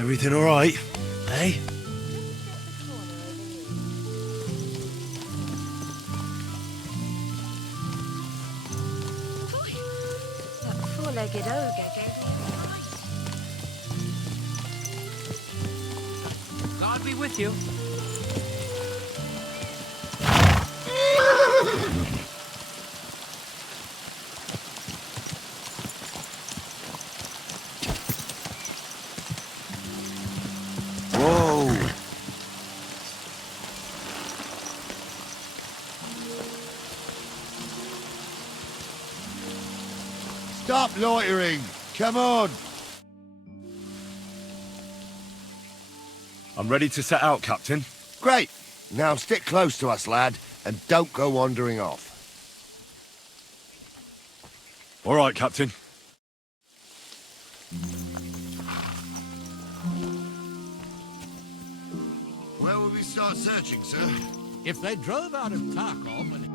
Everything all right, eh? That four-legged ogre gave me a fright. God be with you. Whoa! Stop loitering! Come on! I'm ready to set out, Captain. Great! Now stick close to us, lad, and don't go wandering off. All right, Captain. Where will we start searching, sir? If they drove out of Tarkov and...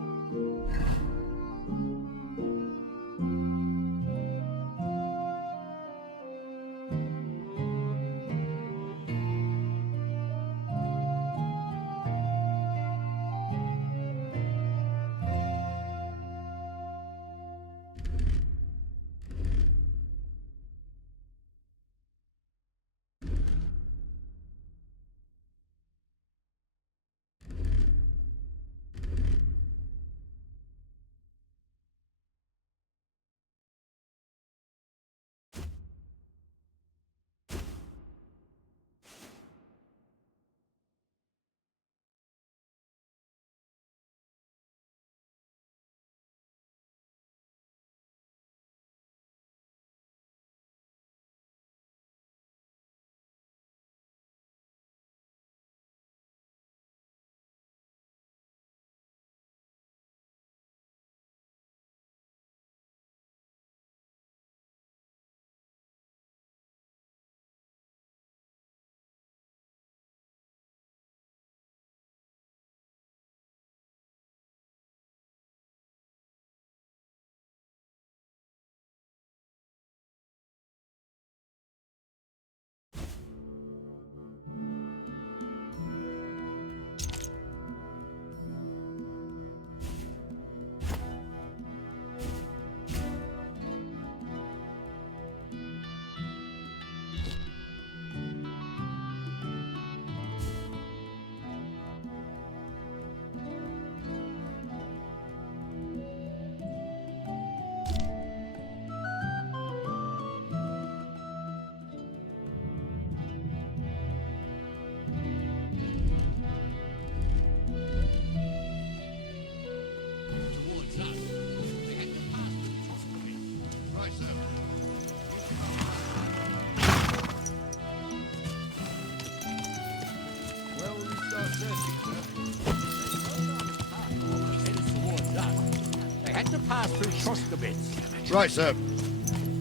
Pass through Troskovitz. Right, sir.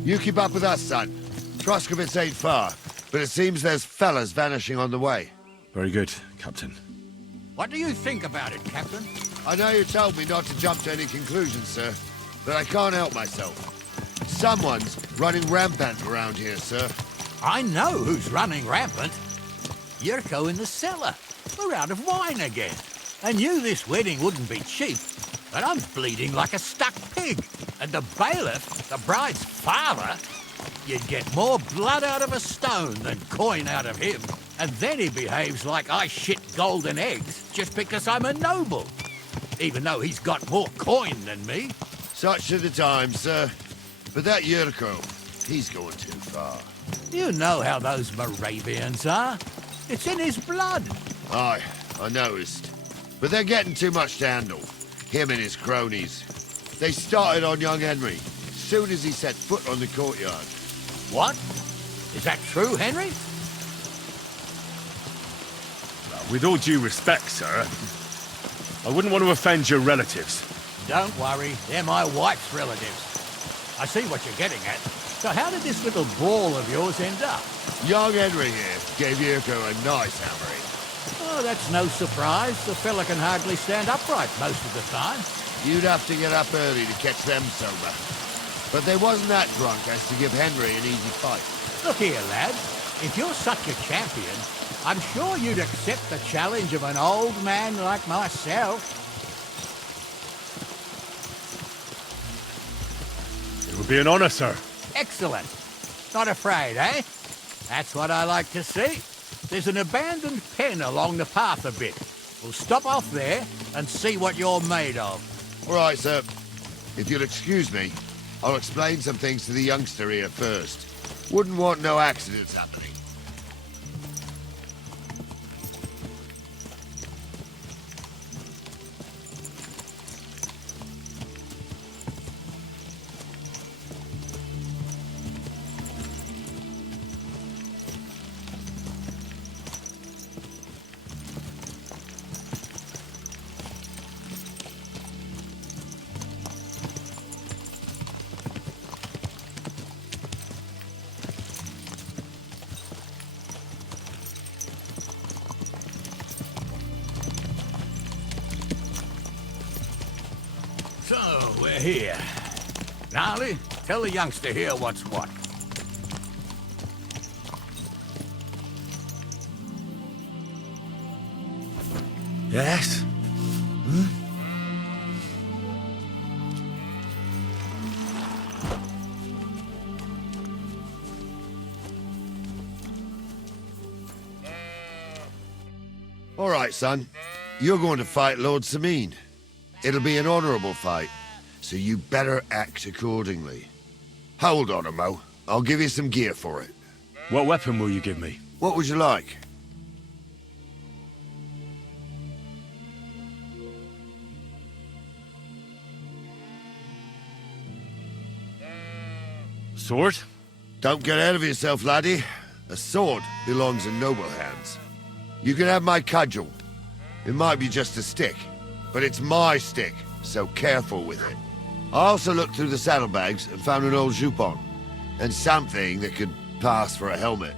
You keep up with us, son. Troskovitz ain't far, but it seems there's fellas vanishing on the way. Very good, Captain. What do you think about it, Captain? I know you told me not to jump to any conclusions, sir, but I can't help myself. Someone's running rampant around here, sir. I know who's running rampant. Yurko in the cellar. We're out of wine again. I knew this wedding wouldn't be cheap, but I'm bleeding like a stuck pig. And the bailiff, the bride's father, you'd get more blood out of a stone than coin out of him. And then he behaves like I shit golden eggs just because I'm a noble, even though he's got more coin than me. Such are the times, sir. But that Yurko, he's going too far. You know how those Moravians are. It's in his blood. Aye, I noticed. But they're getting too much to handle. Him and his cronies. They started on young Henry, soon as he set foot on the courtyard. What? Is that true, Henry? With all due respect, sir, I wouldn't want to offend your relatives. Don't worry, they're my wife's relatives. I see what you're getting at. So how did this little brawl of yours end up? Young Henry here gave Yurko a nice hammering. Oh, that's no surprise. The fella can hardly stand upright most of the time. You'd have to get up early to catch them sober. But they wasn't that drunk as to give Henry an easy fight. Look here, lad. If you're such a champion, I'm sure you'd accept the challenge of an old man like myself. It would be an honor, sir. Excellent. Not afraid, eh? That's what I like to see. There's an abandoned pen along the path a bit. We'll stop off there and see what you're made of. All right, sir. If you'll excuse me, I'll explain some things to the youngster here first. Wouldn't want no accidents happening. So, we're here. Gnarly, tell the youngster here what's what. Yes? All right, son. You're going to fight Lord Sameen. It'll be an honorable fight, so you better act accordingly. Hold on, Mo. I'll give you some gear for it. What weapon will you give me? What would you like? Sword? Don't get ahead of yourself, laddie. A sword belongs in noble hands. You can have my cudgel. It might be just a stick, but it's my stick, so careful with it. I also looked through the saddlebags and found an old jupon, and something that could pass for a helmet.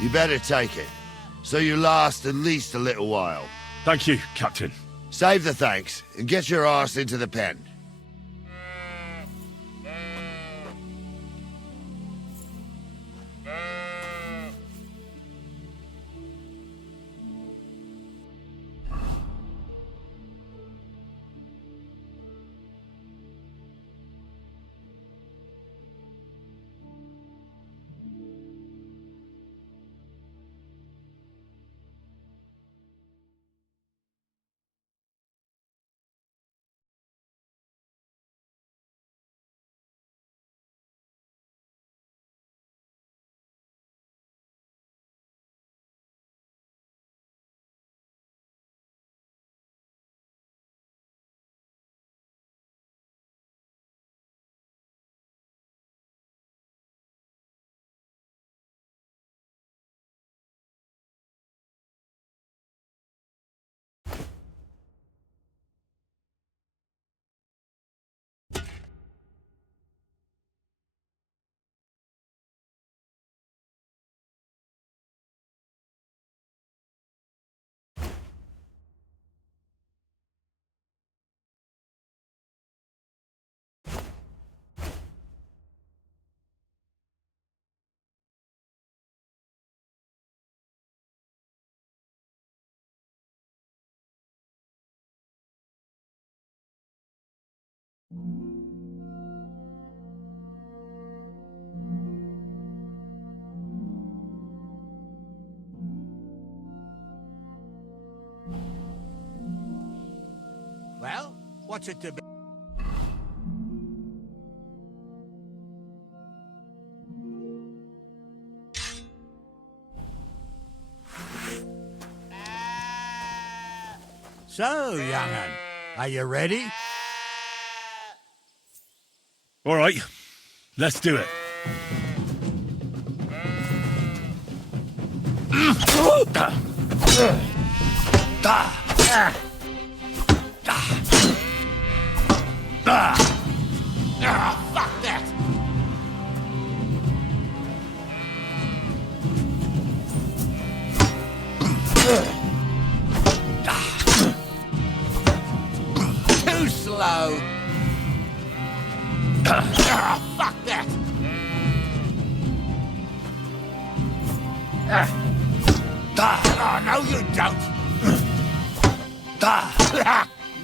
You better take it, so you last at least a little while. Thank you, Captain. Save the thanks, and get your arse into the pen. Well, what's it to be? So, young'un, are you ready? All right, let's do it. Fuck that! Too slow! Fuck that! Oh, no, you don't.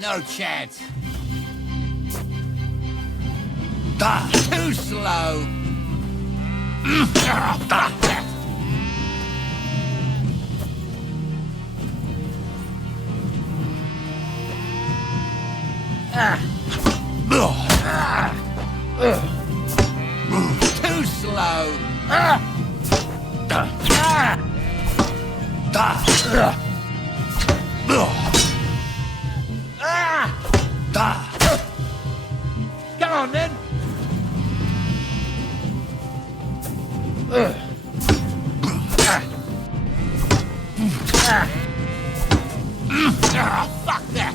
No chance. Too slow. Too slow. Come on, then. Fuck that.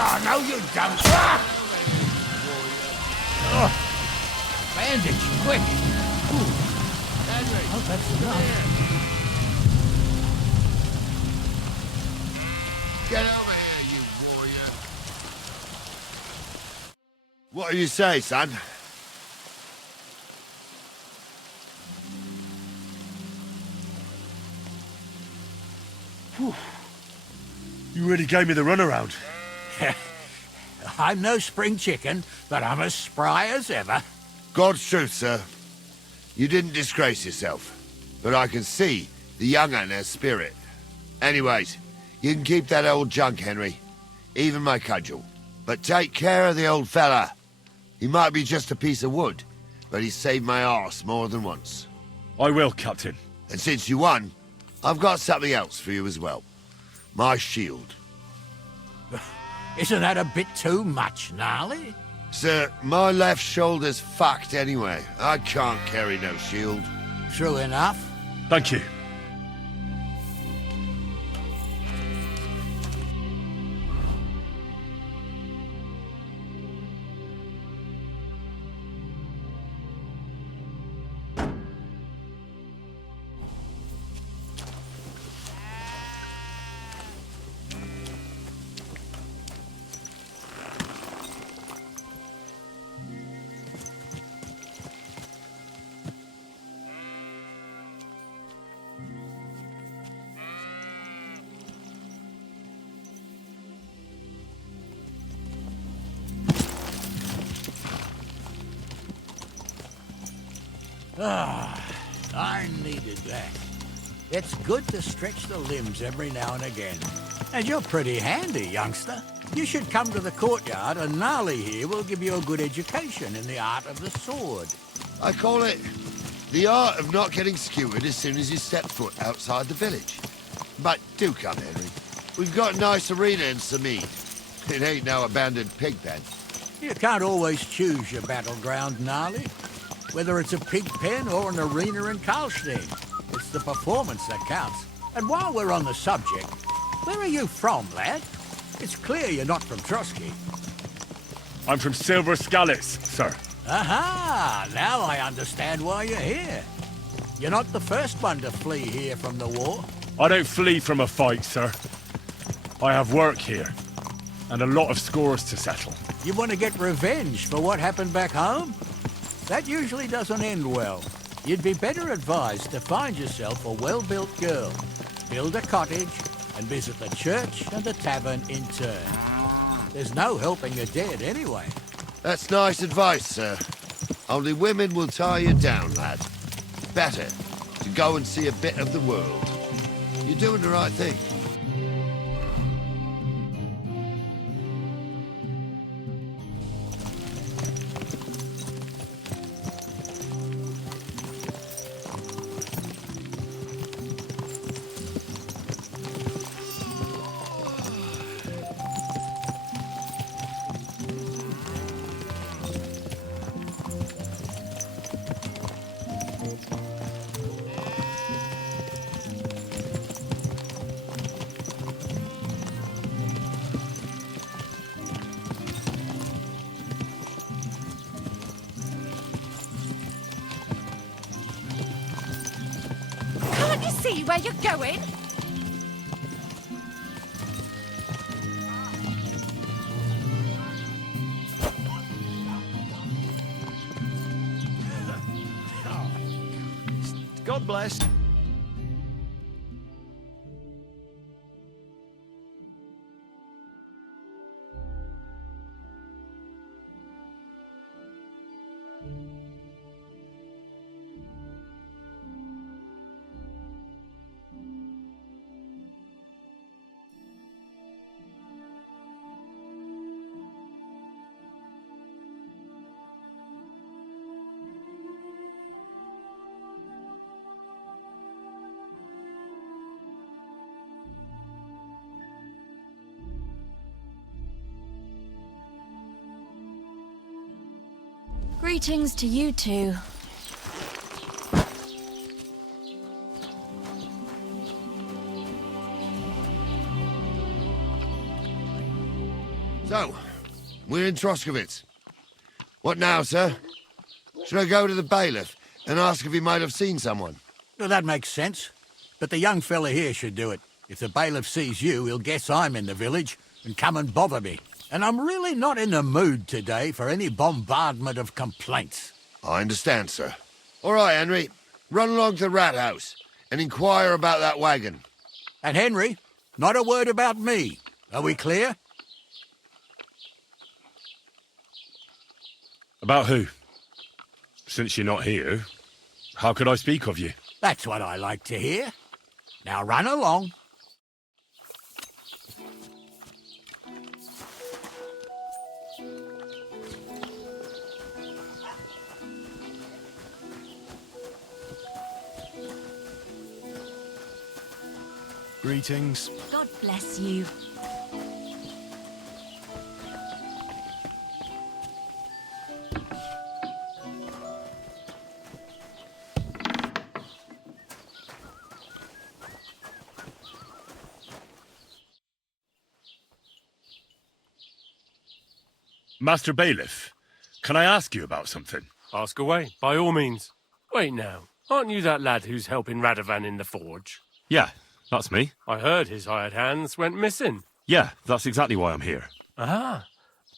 Oh, no, you don't. Bandage, quick. Oh, that's enough. Get over here, you warrior. What do you say, son? You really gave me the runaround. I'm no spring chicken, but I'm as spry as ever. God's truth, sir. You didn't disgrace yourself, but I can see the young un has spirit. Anyways, you can keep that old junk, Henry. Even my cudgel. But take care of the old fella. He might be just a piece of wood, but he saved my arse more than once. I will, Captain. And since you won, I've got something else for you as well. My shield. Isn't that a bit too much, Gnarly? Sir, my left shoulder's fucked anyway. I can't carry no shield. True enough. Thank you. I needed that. It's good to stretch the limbs every now and again. And you're pretty handy, youngster. You should come to the courtyard, and Gnarly here will give you a good education in the art of the sword. I call it the art of not getting skewered as soon as you step foot outside the village. But do come, Henry. We've got a nice arena in Samid. It ain't no abandoned pig pen. You can't always choose your battleground, Gnarly. Whether it's a pig pen or an arena in Karlstein, it's the performance that counts. And while we're on the subject, where are you from, lad? It's clear you're not from Trotsky. I'm from Silver Scallis, sir. Aha! Now I understand why you're here. You're not the first one to flee here from the war. I don't flee from a fight, sir. I have work here, and a lot of scores to settle. You want to get revenge for what happened back home? That usually doesn't end well. You'd be better advised to find yourself a well-built girl, build a cottage, and visit the church and the tavern in turn. There's no helping a dead anyway. That's nice advice, sir. Only women will tie you down, lad. Better to go and see a bit of the world. You're doing the right thing. see where you're going? God bless. Greetings to you two. So, we're in Troskovitz. What now, sir? Should I go to the bailiff and ask if he might have seen someone? Well, that makes sense. But the young fella here should do it. If the bailiff sees you, he'll guess I'm in the village and come and bother me. And I'm really not in the mood today for any bombardment of complaints. I understand, sir. All right, Henry. Run along to the rat house and inquire about that wagon. And Henry, not a word about me. Are we clear? About who? Since you're not here, how could I speak of you? That's what I like to hear. Now run along. Greetings. God bless you. Master Bailiff, can I ask you about something? Ask away, by all means. Wait now, aren't you that lad who's helping Radovan in the forge? Yeah, that's me. I heard his hired hands went missing. Yeah, that's exactly why I'm here. Ah,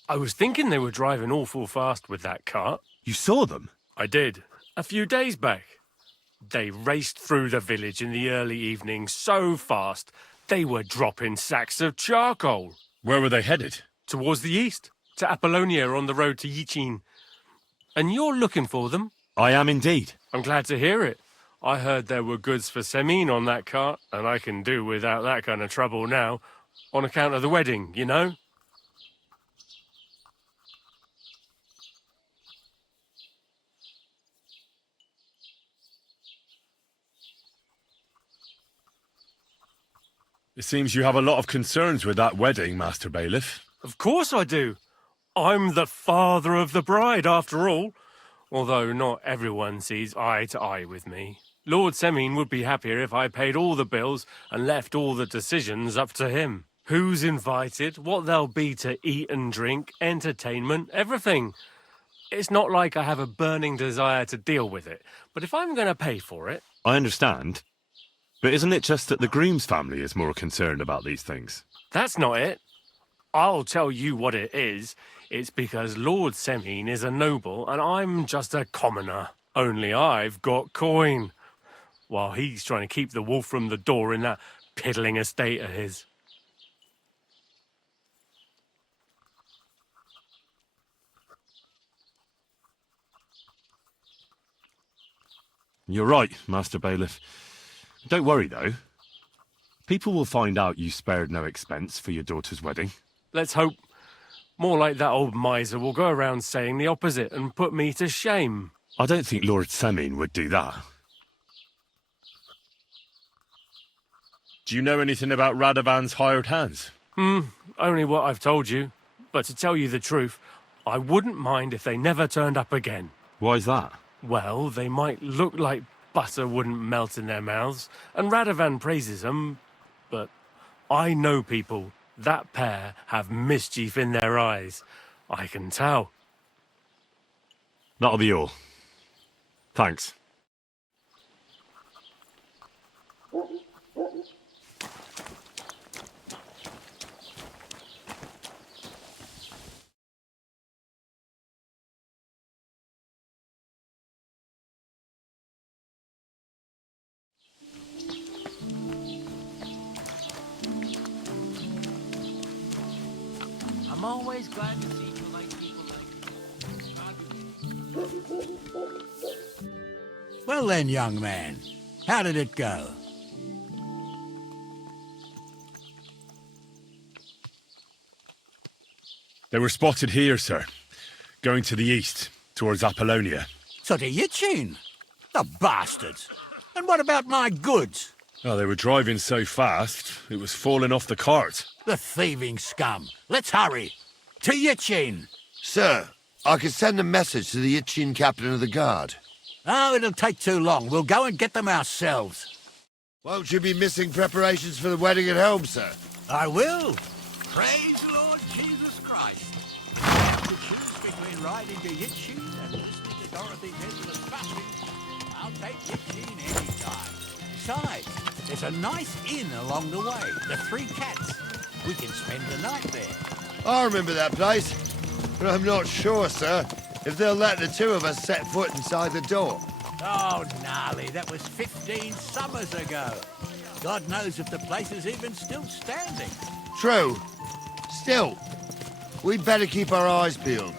I was thinking they were driving awful fast with that cart. You saw them? I did, a few days back. They raced through the village in the early evening so fast, they were dropping sacks of charcoal. Where were they headed? Towards the east, to Apollonia on the road to Yichin. And you're looking for them? I am indeed. I'm glad to hear it. I heard there were goods for Semin on that cart, and I can do without that kind of trouble now, on account of the wedding, you know? It seems you have a lot of concerns with that wedding, Master Bailiff. Of course I do. I'm the father of the bride, after all. Although not everyone sees eye to eye with me. Lord Semin would be happier if I paid all the bills and left all the decisions up to him. Who's invited, what there'll be to eat and drink, entertainment, everything. It's not like I have a burning desire to deal with it, but if I'm going to pay for it... I understand. But isn't it just that the groom's family is more concerned about these things? That's not it. I'll tell you what it is. It's because Lord Semin is a noble and I'm just a commoner. Only I've got coin. While he's trying to keep the wolf from the door in that piddling estate of his. You're right, Master Bailiff. Don't worry, though. People will find out you spared no expense for your daughter's wedding. Let's hope. More like that old miser will go around saying the opposite and put me to shame. I don't think Lord Semin would do that. Do you know anything about Radovan's hired hands? Only what I've told you. But to tell you the truth, I wouldn't mind if they never turned up again. Why's that? Well, they might look like butter wouldn't melt in their mouths, and Radovan praises them, but I know people. That pair have mischief in their eyes. I can tell. That'll be all. Thanks. I'm always glad to see polite people like... Well then, young man, how did it go? They were spotted here, sir. Going to the east, towards Apollonia. So to Yitchin? The bastards! And what about my goods? Oh, they were driving so fast, it was falling off the cart. The thieving scum. Let's hurry. To Yitchin! Sir, I can send a message to the Itchin captain of the guard. Oh, it'll take too long. We'll go and get them ourselves. Won't you be missing preparations for the wedding at home, sir? I will. Praise the Lord Jesus Christ. After choose between riding to Yitchin and listening to Dorothy's endless fussing, I'll take Yitchin any time. Besides, there's a nice inn along the way, the Three Cats. We can spend the night there. I remember that place, but I'm not sure, sir, if they'll let the two of us set foot inside the door. Oh, gnarly, that was 15 summers ago. God knows if the place is even still standing. True. Still, we'd better keep our eyes peeled.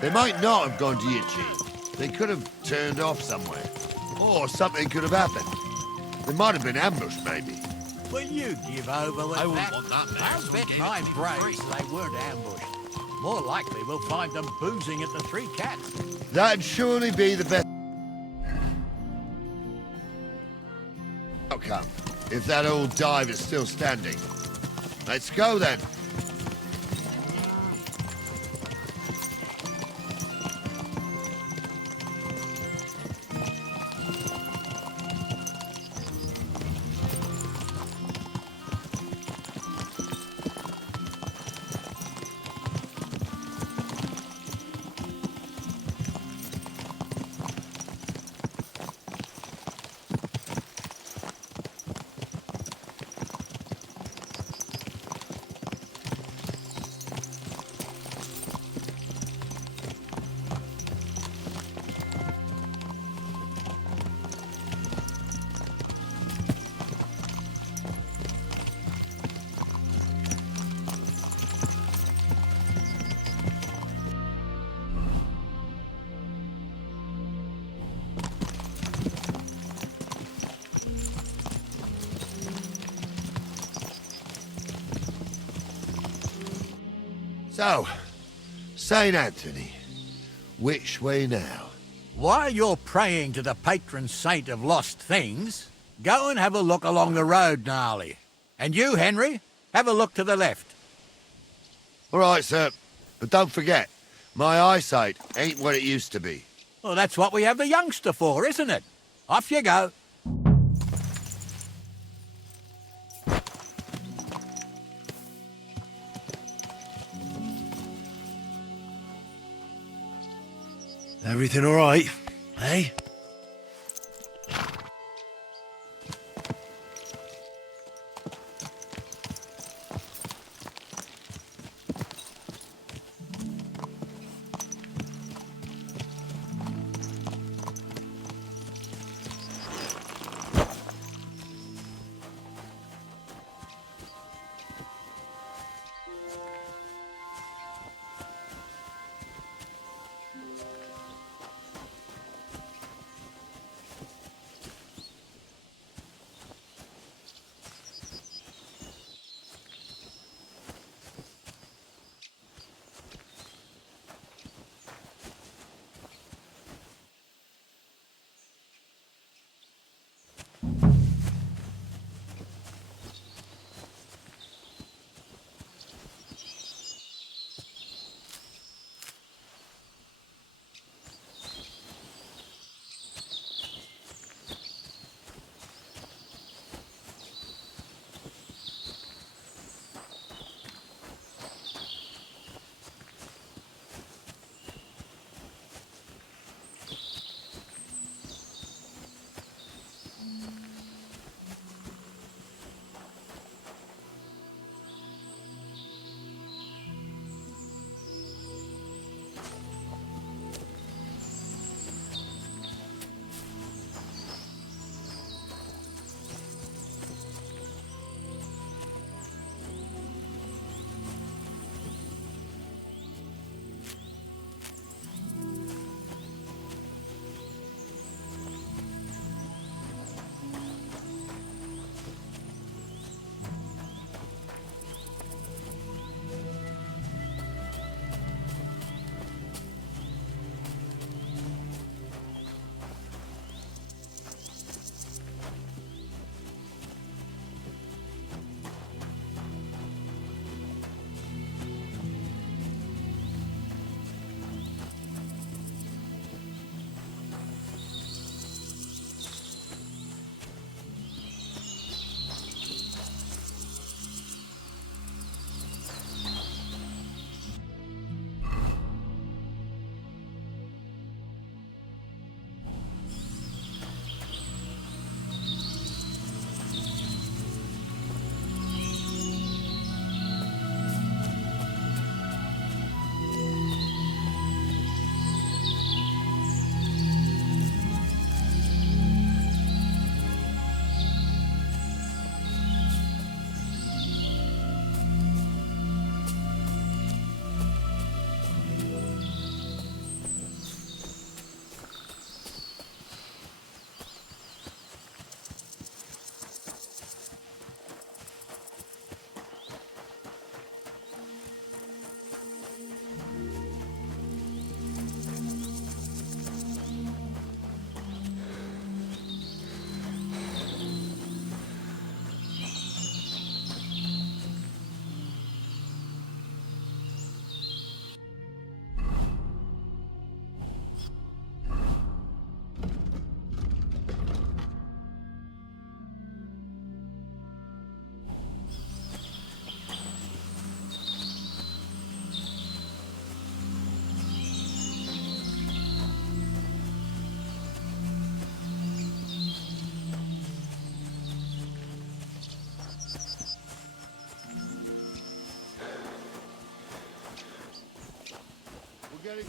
They might not have gone to Yitchin. They could have turned off somewhere. Or something could have happened. They might have been ambushed, maybe. Will you give over with I wouldn't that? want that next. I'll bet my brains they weren't ambushed. More likely we'll find them boozing at the Three Cats. That'd surely be the best outcome, if that old dive is still standing. Let's go, then. So, St. Anthony, which way now? While you're praying to the patron saint of lost things, go and have a look along the road, gnarly. And you, Henry, have a look to the left. All right, sir. But don't forget, my eyesight ain't what it used to be. Well, that's what we have the youngster for, isn't it? Off you go. Everything all right, eh?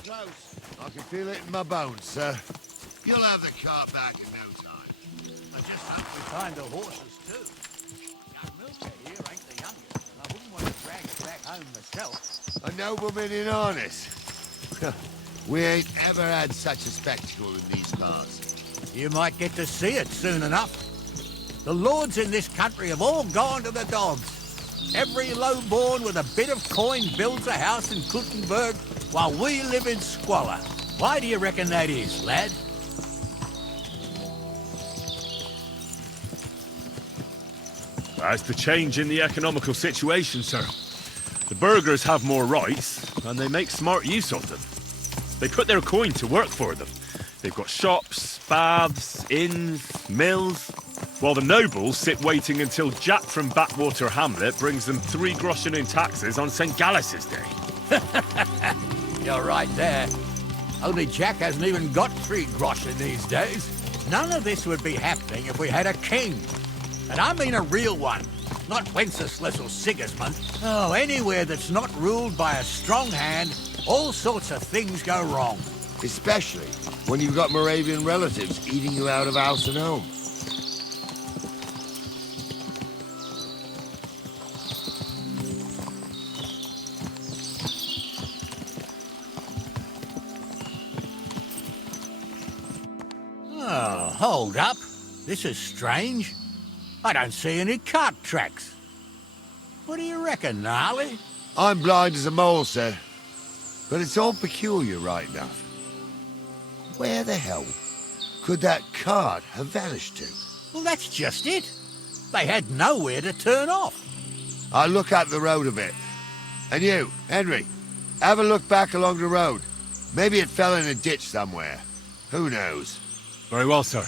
close. I can feel it in my bones, sir. You'll have the car back in no time. I just hope we find the horses, too. Young Milker here ain't the youngest, and I wouldn't want to drag her back home myself. A nobleman in harness. We ain't ever had such a spectacle in these parts. You might get to see it soon enough. The lords in this country have all gone to the dogs. Every lowborn with a bit of coin builds a house in Kuttenberg while we live in squalor. Why do you reckon that is, lad? That's the change in the economical situation, sir. The burghers have more rights, and they make smart use of them. They put their coin to work for them. They've got shops, baths, inns, mills, while the nobles sit waiting until Jack from Backwater Hamlet brings them 3 groschen in taxes on St. Gallus's Day. You're right there. Only Jack hasn't even got 3 groschen these days. None of this would be happening if we had a king. And I mean a real one, not Wenceslas or Sigismund. Oh, anywhere that's not ruled by a strong hand, all sorts of things go wrong. Especially when you've got Moravian relatives eating you out of house and home. Oh, hold up. This is strange. I don't see any cart tracks. What do you reckon, Gnarly? I'm blind as a mole, sir. But it's all peculiar right enough. Where the hell could that cart have vanished to? Well, that's just it. They had nowhere to turn off. I'll look up the road a bit. And you, Henry, have a look back along the road. Maybe it fell in a ditch somewhere. Who knows? Very well, sir.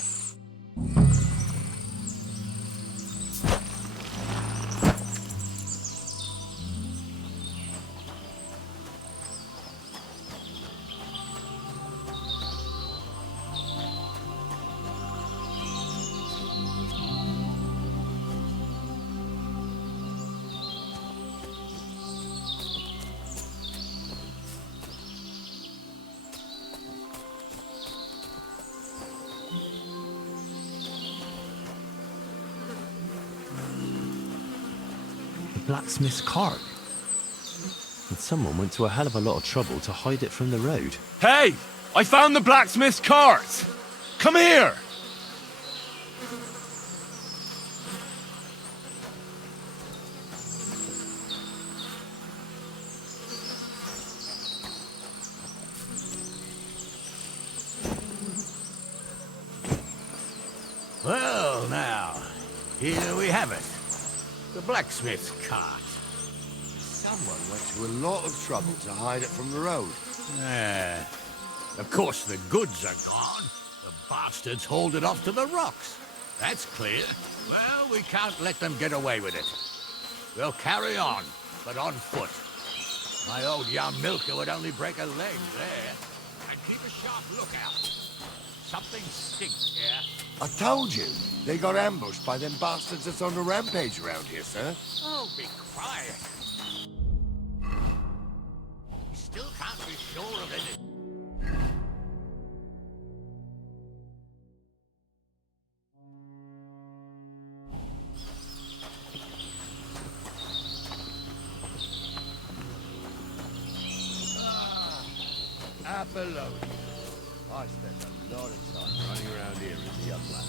Blacksmith's cart. And someone went to a hell of a lot of trouble to hide it from the road. Hey! I found the blacksmith's cart! Come here! Well, now, here we have it. The blacksmith's cart. Someone went to a lot of trouble to hide it from the road. Of course, the goods are gone. The bastards hauled it off to the rocks. That's clear. Well, we can't let them get away with it. We'll carry on, but on foot. My old young milker would only break a leg there. And keep a sharp lookout. Something stinks here. I told you, they got ambushed by them bastards that's on the rampage around here, sir. Oh, be quiet. We still can't be sure of anything. Apollo. I spent a lot of time running around here as a young lad.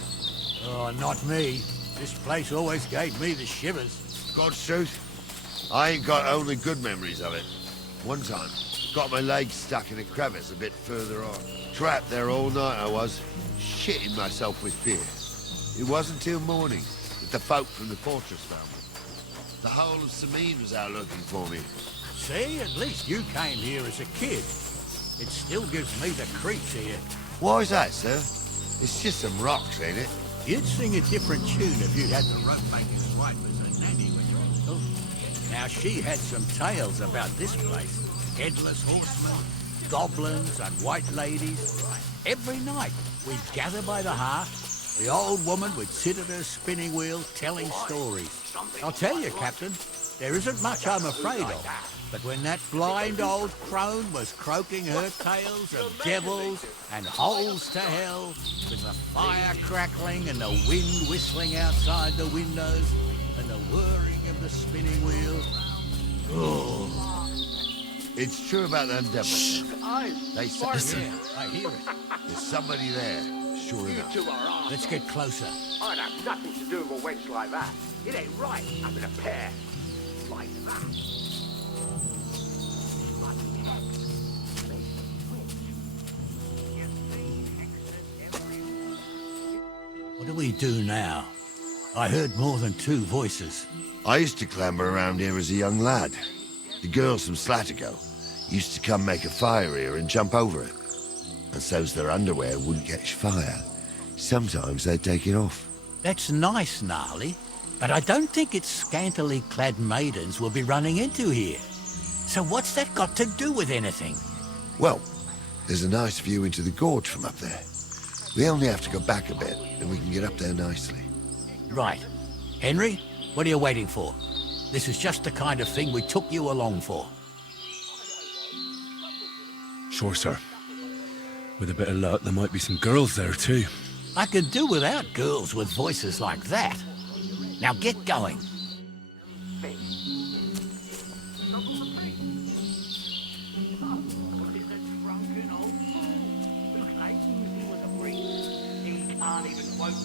Oh, not me. This place always gave me the shivers. God's truth, I ain't got only good memories of it. One time, got my leg stuck in a crevice a bit further on. Trapped there all night I was, shitting myself with fear. It wasn't till morning that the folk from the fortress found me. The whole of Sameen was out looking for me. See, at least you came here as a kid. It still gives me the creeps here. Why's that, sir? It's just some rocks, ain't it? You'd sing a different tune if you'd had the rope-maker's wife as a nanny when you were little. Now, she had some tales about this place. Headless horsemen, goblins and white ladies. Every night, we'd gather by the hearth. The old woman would sit at her spinning wheel telling stories. I'll tell you, Captain, there isn't much I'm afraid of. But when that blind old crone was croaking her tales of devils and holes to hell, with the fire crackling and the wind whistling outside the windows, and the whirring of the spinning wheel... Oh. It's true about them devils. They say... Listen. Yeah, I hear it. There's somebody there, sure enough. Let's get closer. I'd have nothing to do with a wench like that. It ain't right having a pair like that. What do we do now? I heard more than 2 voices. I used to clamber around here as a young lad. The girls from Slatigo used to come make a fire here and jump over it. And so's their underwear wouldn't catch fire. Sometimes they'd take it off. That's nice, Gnarly, but I don't think it's scantily clad maidens we'll be running into here. So what's that got to do with anything? Well, there's a nice view into the gorge from up there. We only have to go back a bit, and we can get up there nicely. Right. Henry, what are you waiting for? This is just the kind of thing we took you along for. Sure, sir. With a bit of luck, there might be some girls there too. I could do without girls with voices like that. Now get going.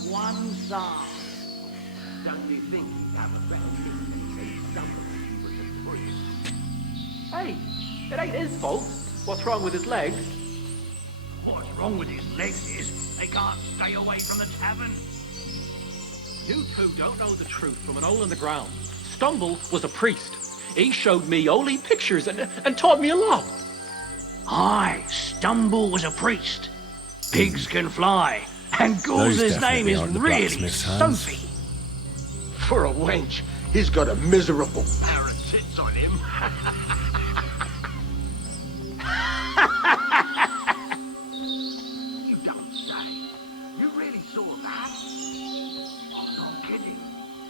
One psalm. Don't you think he'd have a better chance than someone who was a priest? Hey, it ain't his fault. What's wrong with his legs? What's wrong with his legs is they can't stay away from the tavern. You two don't know the truth from an hole in the ground. Stumble was a priest. He showed me holy pictures and taught me a lot. Aye, Stumble was a priest. Pigs can fly. And Gauze's name is really Sophie. For a wench, he's got a miserable pair of tits on him. You don't say. You really saw that? I'm not kidding.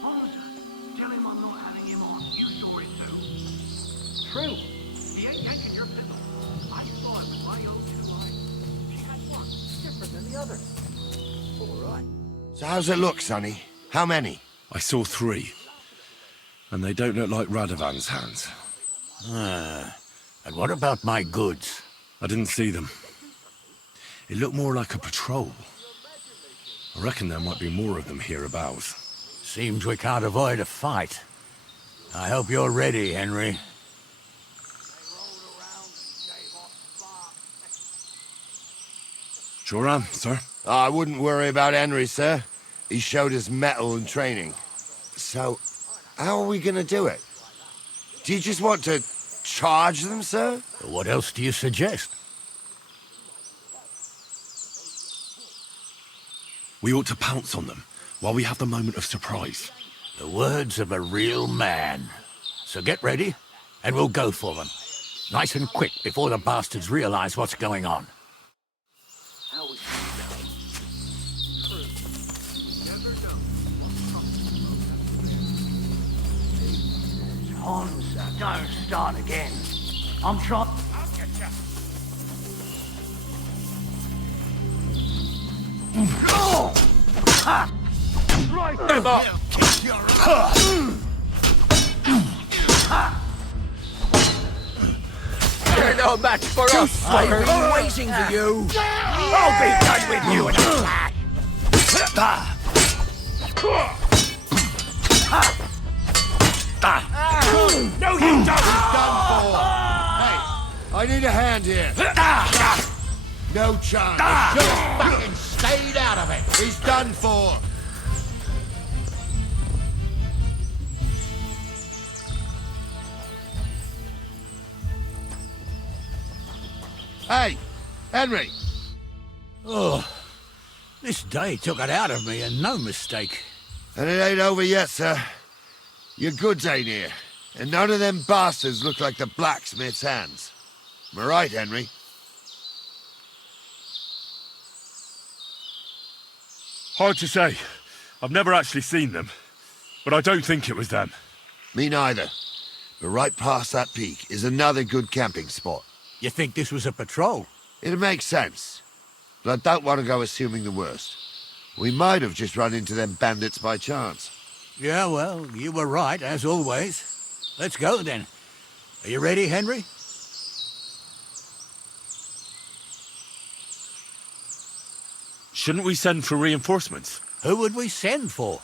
Honestly, tell him I'm not having him on. You saw it too. True. He ain't yanking your pillow. I saw it with my own 2 eyes. She had one, different than the other. All right. So how's it look, Sonny? How many? I saw 3. And they don't look like Radovan's hands. And what about my goods? I didn't see them. It looked more like a patrol. I reckon there might be more of them hereabouts. Seems we can't avoid a fight. I hope you're ready, Henry. Sure am, sir. I wouldn't worry about Henry, sir. He showed us mettle and training. So, how are we gonna do it? Do you just want to charge them, sir? What else do you suggest? We ought to pounce on them while we have the moment of surprise. The words of a real man. So get ready, and we'll go for them. Nice and quick before the bastards realize what's going on. Hans, don't start again. I'm trying... I'll get you. Right. You're no match for us, I've fucker. been waiting for you. I'll be done with you in a flash. No, you don't! He's done for! Hey, I need a hand here. No chance. Just fucking stayed out of it. He's done for! Hey, Henry! Oh, this day took it out of me, and no mistake. And it ain't over yet, sir. Your goods ain't here, and none of them bastards look like the blacksmith's hands. Am I right, Henry? Hard to say. I've never actually seen them. But I don't think it was them. Me neither. But right past that peak is another good camping spot. You think this was a patrol? It makes sense. But I don't want to go assuming the worst. We might have just run into them bandits by chance. Yeah, well, you were right, as always. Let's go, then. Are you ready, Henry? Shouldn't we send for reinforcements? Who would we send for?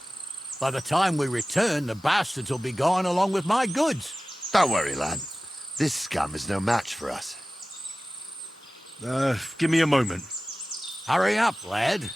By the time we return, the bastards will be gone along with my goods. Don't worry, lad. This scum is no match for us. Give me a moment. Hurry up, lad.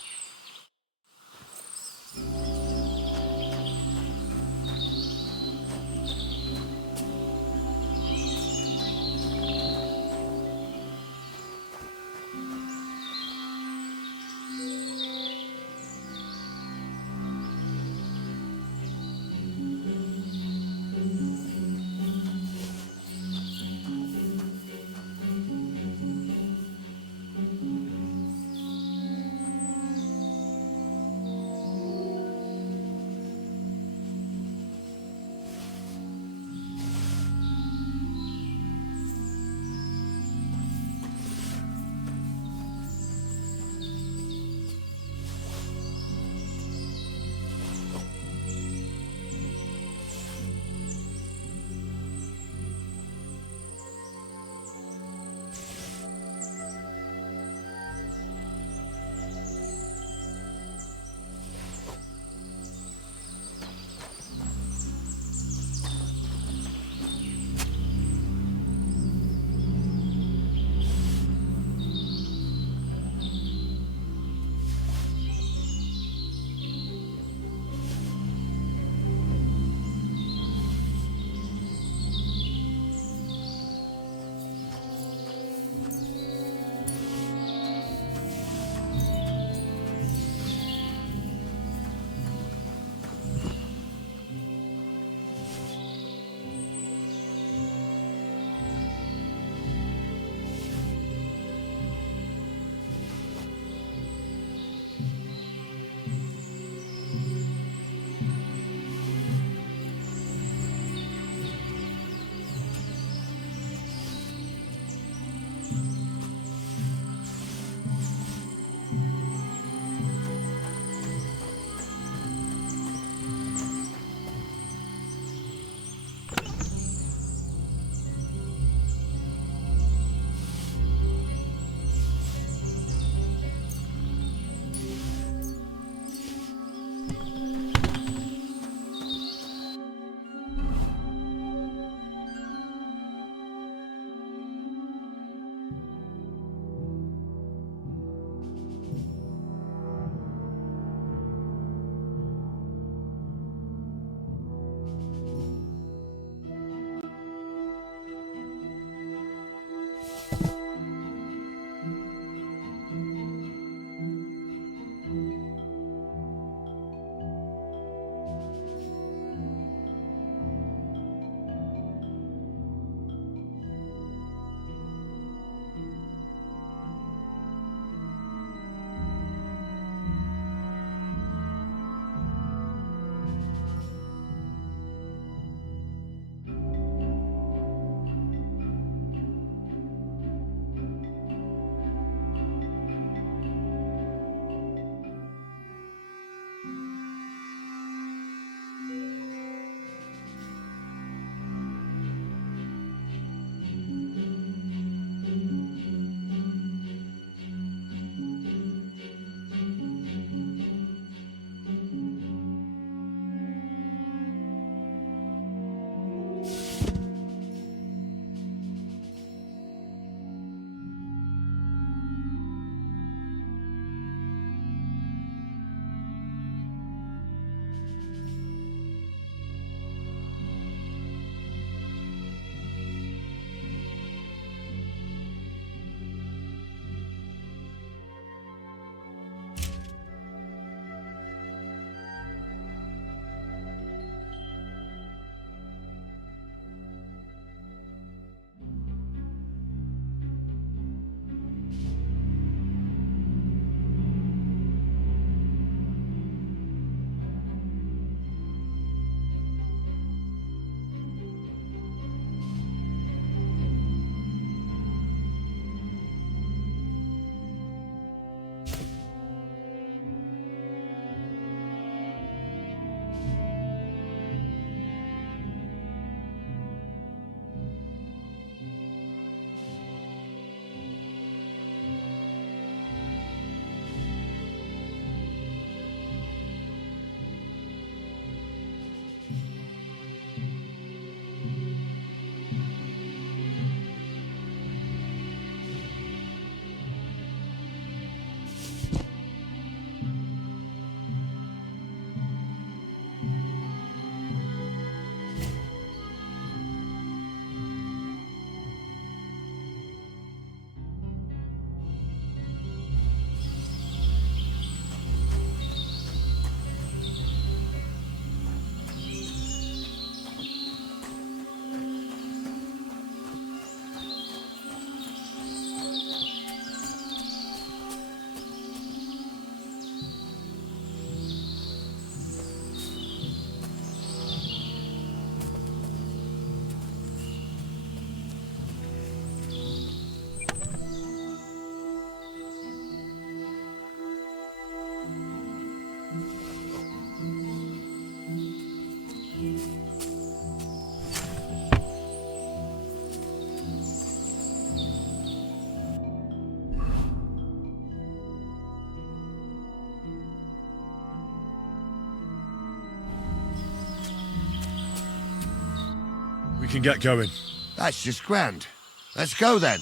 We can get going. That's just grand. Let's go then.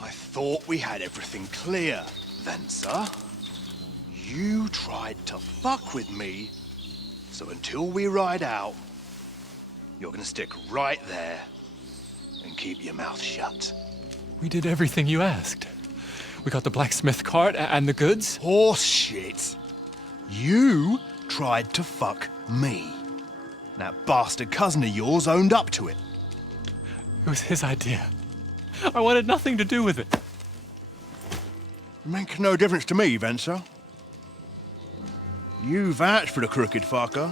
I thought we had everything clear, Venser. You tried to fuck with me, so until we ride out, you're gonna stick right there and keep your mouth shut. We did everything you asked. We got the blacksmith cart and the goods. Horse shit. You tried to fuck me. That bastard cousin of yours owned up to it. It was his idea. I wanted nothing to do with it. Make no difference to me, Venser. You vouched for the crooked fucker.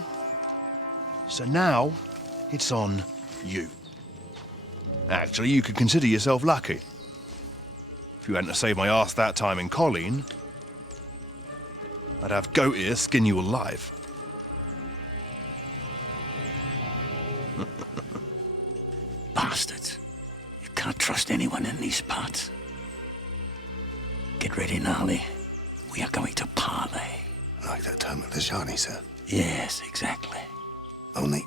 So now, it's on you. Actually, you could consider yourself lucky. If you hadn't have saved my ass that time in Colleen, I'd have goat ear skin you alive. Bastards. You can't trust anyone in these parts. Get ready, Gnarly. We are going to parley. Like that time at the Shani, sir? Yes, exactly. Only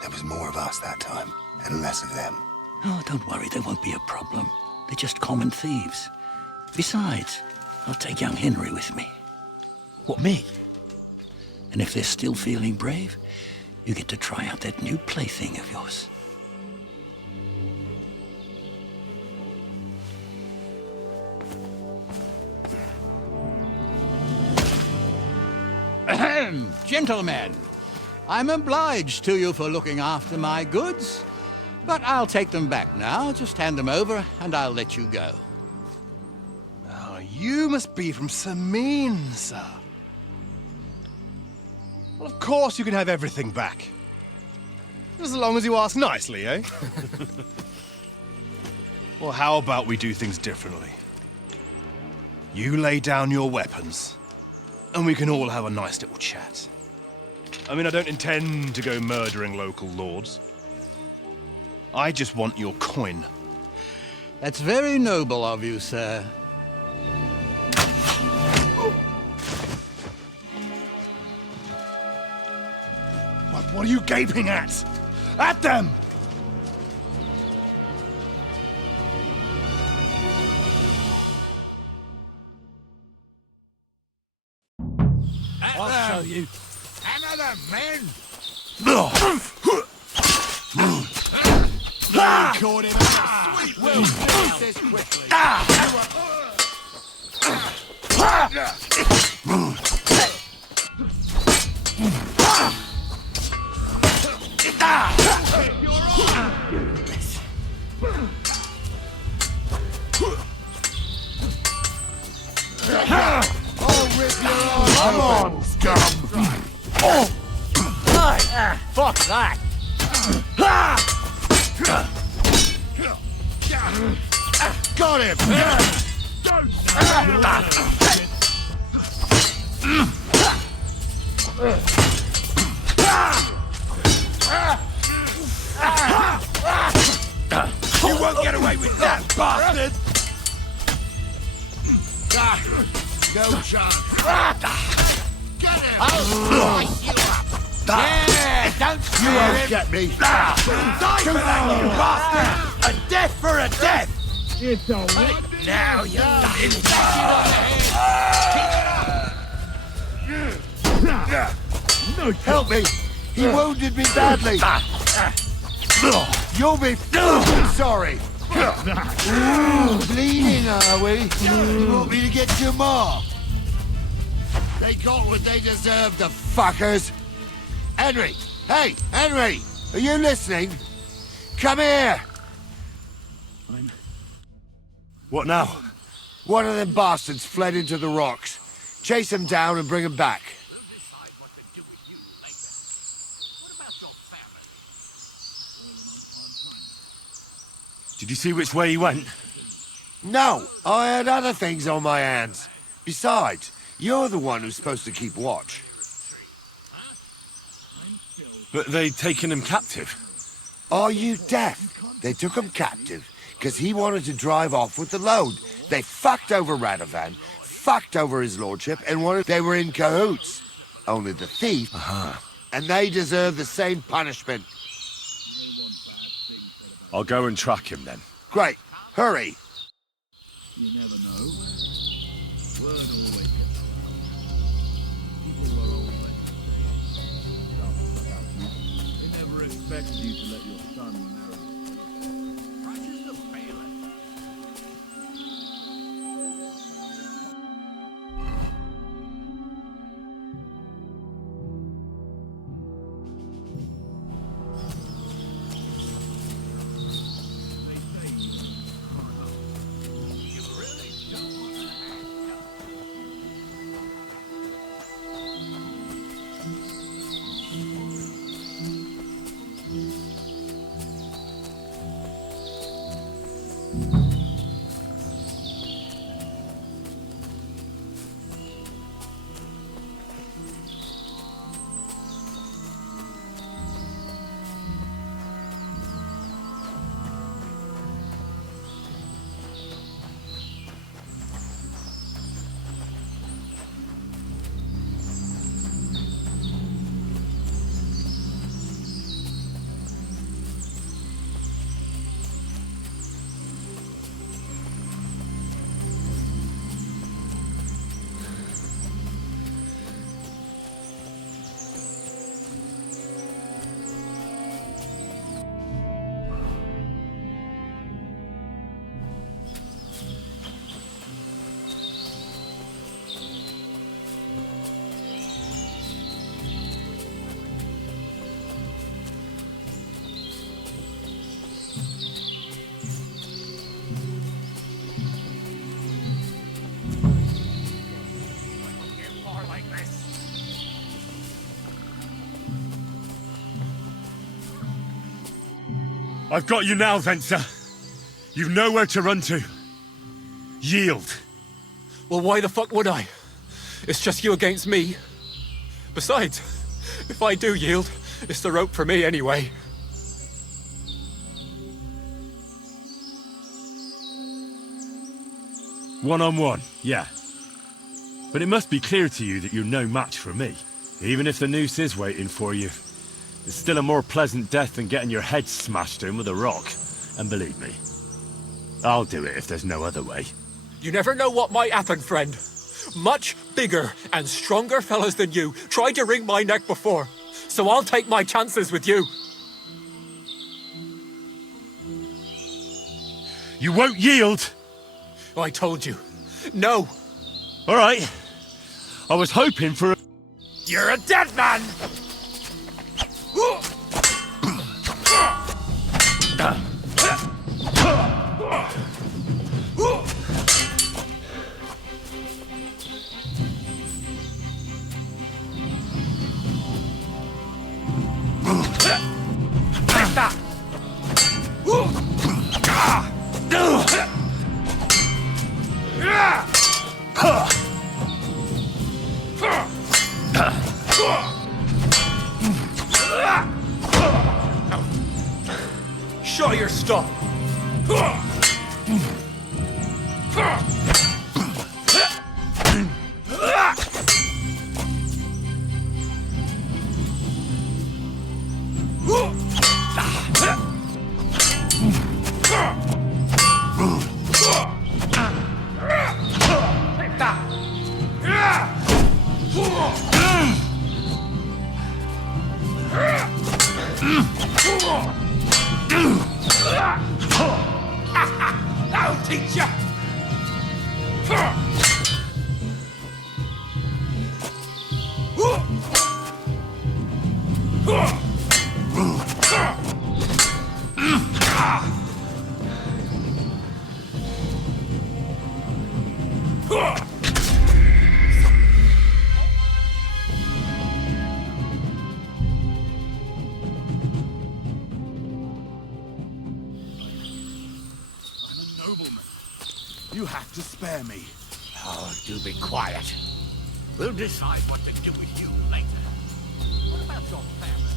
there was more of us that time, and less of them. Oh, don't worry, there won't be a problem. They're just common thieves. Besides, I'll take young Henry with me. What, me? And if they're still feeling brave, you get to try out that new plaything of yours. Ahem, gentlemen. I'm obliged to you for looking after my goods, but I'll take them back now. Just hand them over, and I'll let you go. Oh, you must be from Samin, sir. Well, of course you can have everything back. As long as you ask nicely, eh? Well, how about we do things differently? You lay down your weapons, and we can all have a nice little chat. I mean, I don't intend to go murdering local lords. I just want your coin. That's very noble of you, sir. What are you gaping at? At them! I'll show you. Hammer them, men! Caught him out. Sweet will finish this quickly. I'll rip your arm. Come on, scum! Fuck that! Got him! You won't get away with that, bastard! No chance. Get him! I'll slice you up! Yeah, don't You scare won't him! get me. Die for that, you bastard! A death for a death! It's all right. Now you're Help me! He wounded me badly. You'll be sorry. Ooh, bleeding, are we? You want me to get you more? They got what they deserved, the fuckers. Henry! Hey, Henry! Are you listening? Come here! What now? One of them bastards fled into the rocks. Chase him down and bring him back. Did you see which way he went? No, I had other things on my hands. Besides, you're the one who's supposed to keep watch. But they'd taken him captive. Are you deaf? They took him captive because he wanted to drive off with the load. They fucked over Radovan, fucked over his lordship, and they were in cahoots. Only the thief, and they deserve the same punishment. I'll go and track him then. Great. Hurry. You never know. Word always. People were always. They never expected you to let your son marry. Righteous of Balin. I've got you now, Venser. You've nowhere to run to. Yield. Well, why the fuck would I? It's just you against me. Besides, if I do yield, it's the rope for me anyway. One-on-one, yeah. But it must be clear to you that you're no match for me. Even if the noose is waiting for you, it's still a more pleasant death than getting your head smashed in with a rock. And believe me, I'll do it if there's no other way. You never know what might happen, friend. Much bigger and stronger fellas than you tried to wring my neck before, so I'll take my chances with you. You won't yield! I told you. No! All right. I was hoping for a... You're a dead man! Show your stuff! I'll teach ya! You have to spare me. Oh, do be quiet. We'll decide what to do with you later. What about your family?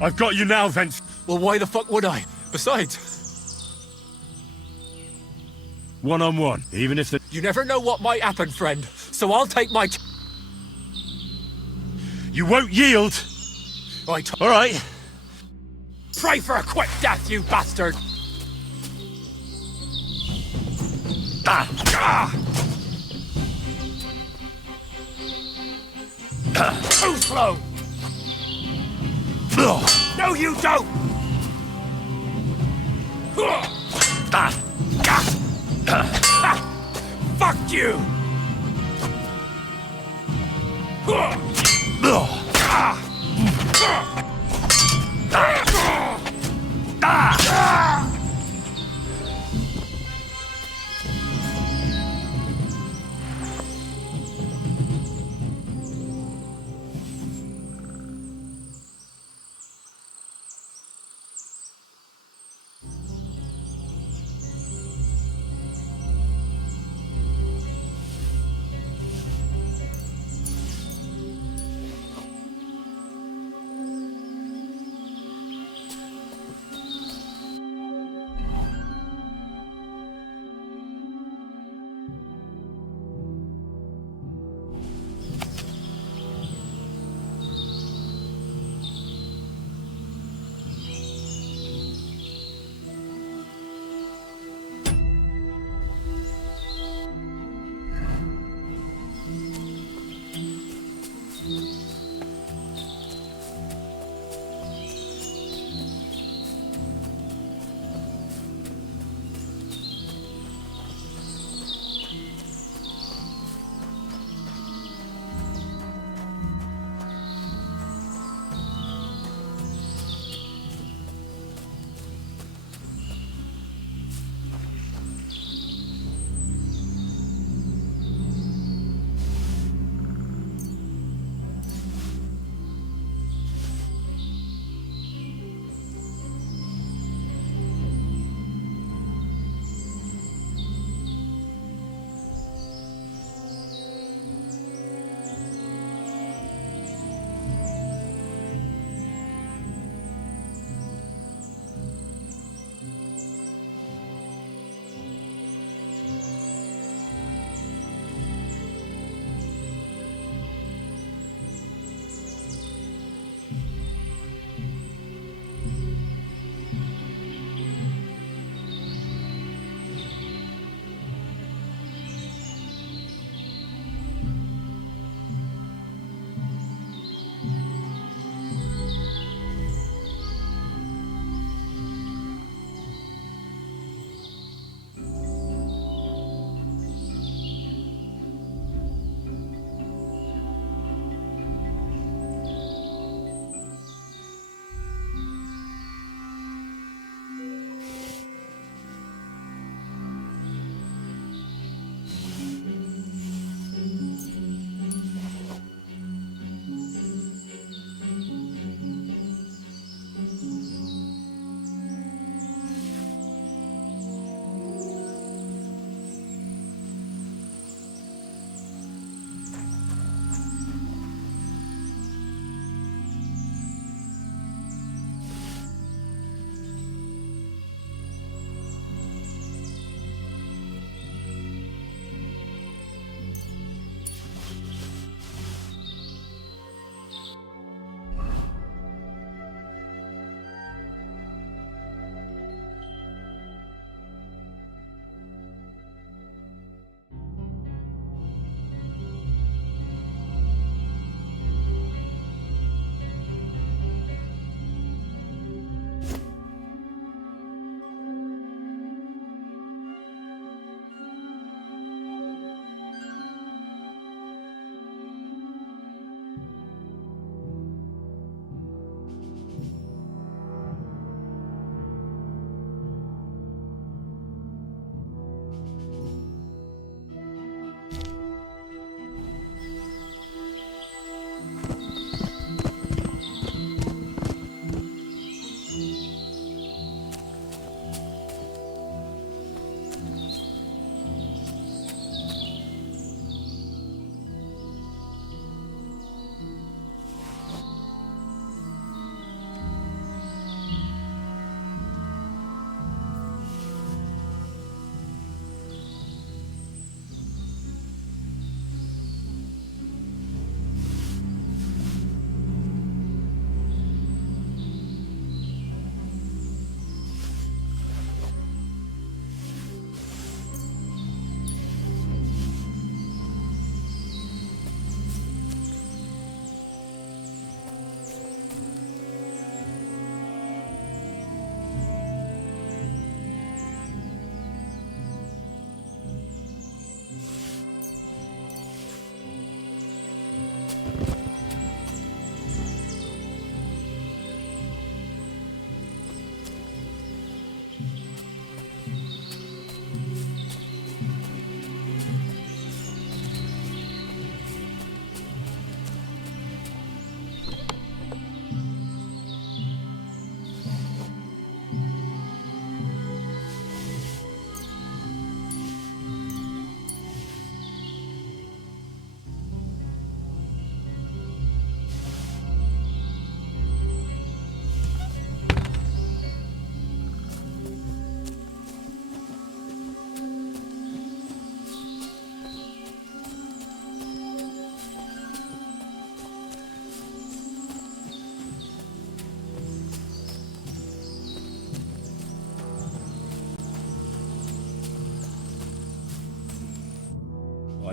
I've got you now, Vince. Well, why the fuck would I? Besides, One-on-one, even if the... you never know what might happen, friend. So I'll take my... You won't yield! All right. Pray for a quick death, you bastard! Too slow! No, you don't! Fuck you!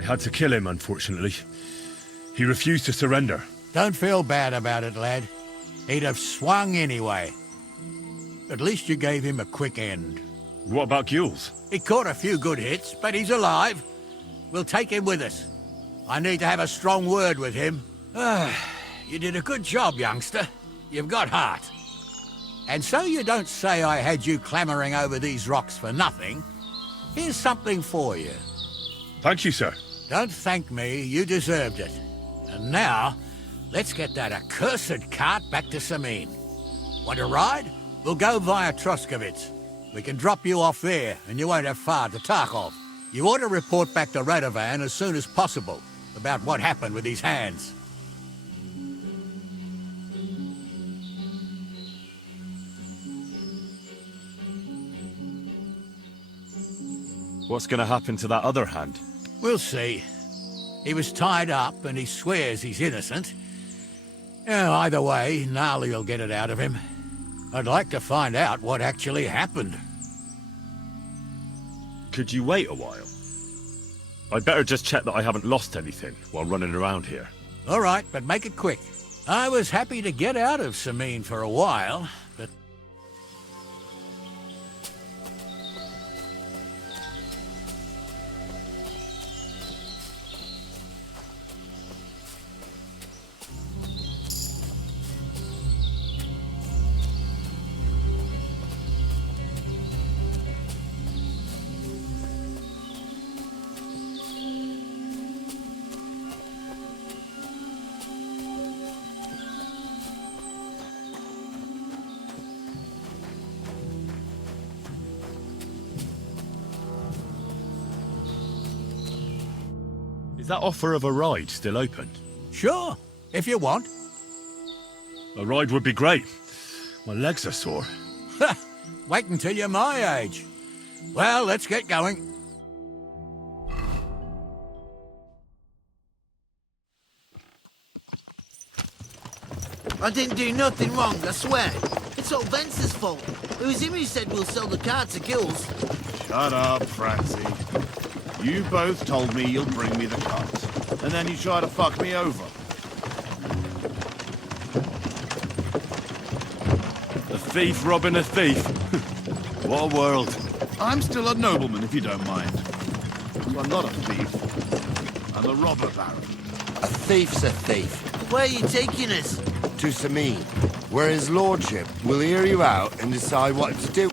had to kill him, unfortunately. He refused to surrender. Don't feel bad about it, lad. He'd have swung anyway. At least you gave him a quick end. What about Gules? He caught a few good hits, but he's alive. We'll take him with us. I need to have a strong word with him. You did a good job, youngster. You've got heart. And so you don't say I had you clambering over these rocks for nothing. Here's something for you. Thank you, sir. Don't thank me, you deserved it. And now, let's get that accursed cart back to Sameen. Want to ride? We'll go via Troskovitz. We can drop you off there, and you won't have far to Tarkov. You ought to report back to Radovan as soon as possible about what happened with these hands. What's going to happen to that other hand? We'll see. He was tied up, and he swears he's innocent. Either way, Gnarly will get it out of him. I'd like to find out what actually happened. Could you wait a while? I'd better just check that I haven't lost anything while running around here. All right, but make it quick. I was happy to get out of Sameen for a while, but... Is that offer of a ride still open? Sure, if you want. A ride would be great. My legs are sore. Wait until you're my age. Well, let's get going. I didn't do nothing wrong, I swear. It's all Vence's fault. It was him who said we'll sell the car to Gules. Shut up, Francie. You both told me you'll bring me the cart, and then you try to fuck me over. A thief robbing a thief. What a world. I'm still a nobleman, if you don't mind. So I'm not a thief. I'm a robber baron. A thief's a thief. Where are you taking us? To Sameen, where his lordship will hear you out and decide what to do.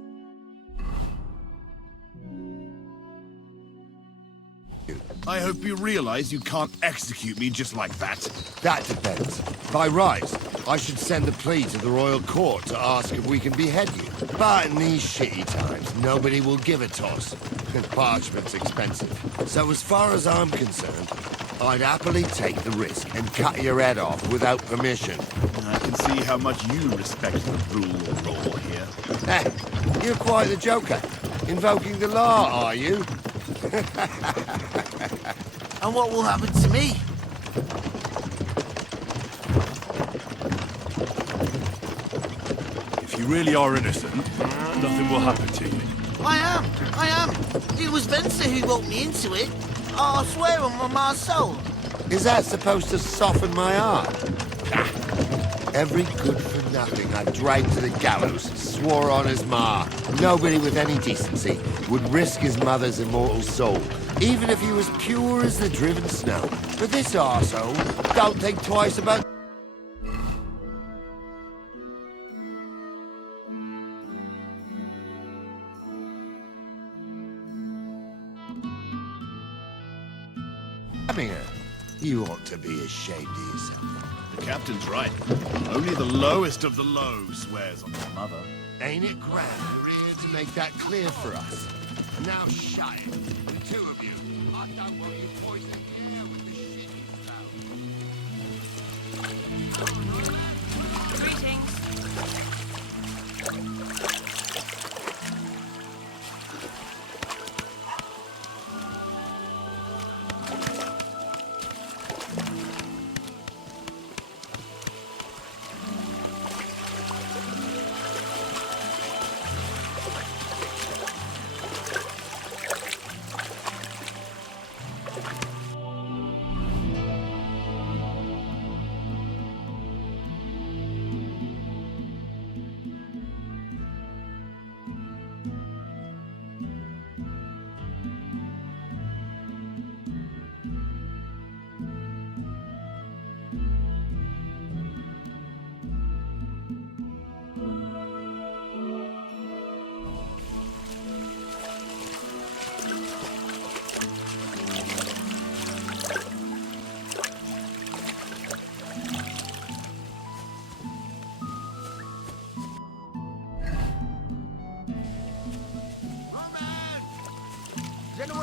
I hope you realize you can't execute me just like that. That depends. By rights, I should send a plea to the royal court to ask if we can behead you. But in these shitty times, nobody will give a toss. And parchment's expensive. So as far as I'm concerned, I'd happily take the risk and cut your head off without permission. I can see how much you respect the rule of law here. You're quite the joker. Invoking the law, are you? And what will happen to me? If you really are innocent, nothing will happen to you. I am. It was Vence who got me into it. I swear on my soul. Is that supposed to soften my heart? Every good-for-nothing I dragged to the gallows swore on his ma. Nobody with any decency would risk his mother's immortal soul, even if he was pure as the driven snow. But this arsehole don't think twice about... her. You ought to be ashamed of yourself. The captain's right. Only the lowest of the low swears on their mother. Ain't it grand you're here to make that clear for us? And now shut it. The two of you. I don't want you poisoning the air with this shit. Greetings.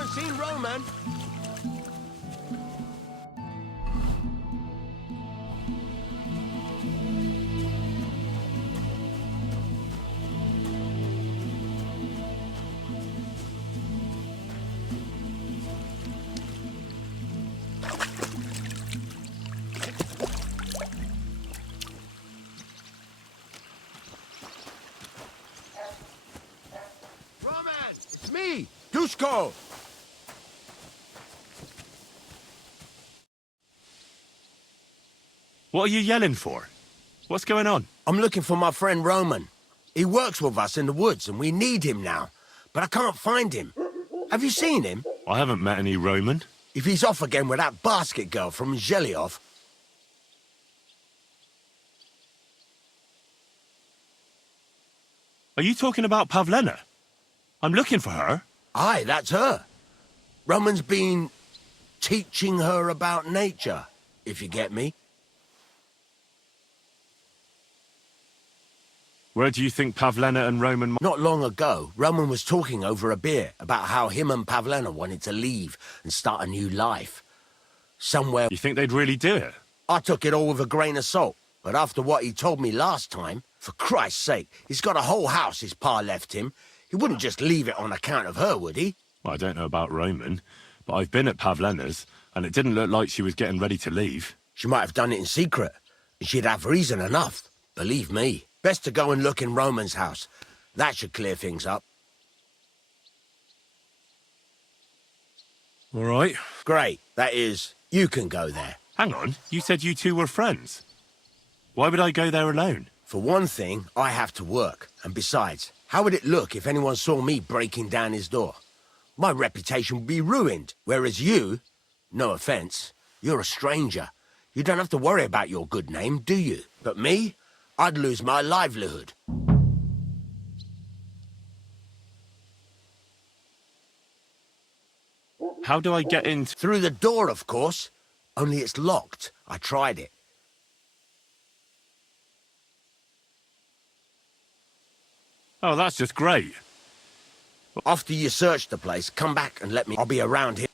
Haven't seen Roman. It's me, Dusko! What are you yelling for? What's going on? I'm looking for my friend Roman. He works with us in the woods and we need him now. But I can't find him. Have you seen him? I haven't met any Roman. If he's off again with that basket girl from Zhelyov. Are you talking about Pavlena? I'm looking for her. Aye, that's her. Roman's been teaching her about nature, if you get me. Where do you think Pavlena and Roman... Not long ago, Roman was talking over a beer about how him and Pavlena wanted to leave and start a new life. Somewhere... You think they'd really do it? I took it all with a grain of salt, but after what he told me last time, for Christ's sake, he's got a whole house his pa left him. He wouldn't just leave it on account of her, would he? Well, I don't know about Roman, but I've been at Pavlena's, and it didn't look like she was getting ready to leave. She might have done it in secret, and she'd have reason enough, believe me. Best to go and look in Roman's house. That should clear things up. All right. Great. That is, you can go there. Hang on, you said you two were friends. Why would I go there alone? For one thing, I have to work. And besides, how would it look if anyone saw me breaking down his door? My reputation would be ruined. Whereas you, no offense, you're a stranger. You don't have to worry about your good name, do you? But me, I'd lose my livelihood. How do I get in? Through the door, of course. Only it's locked. I tried it. Oh, that's just great. After you search the place, come back and let me... I'll be around here.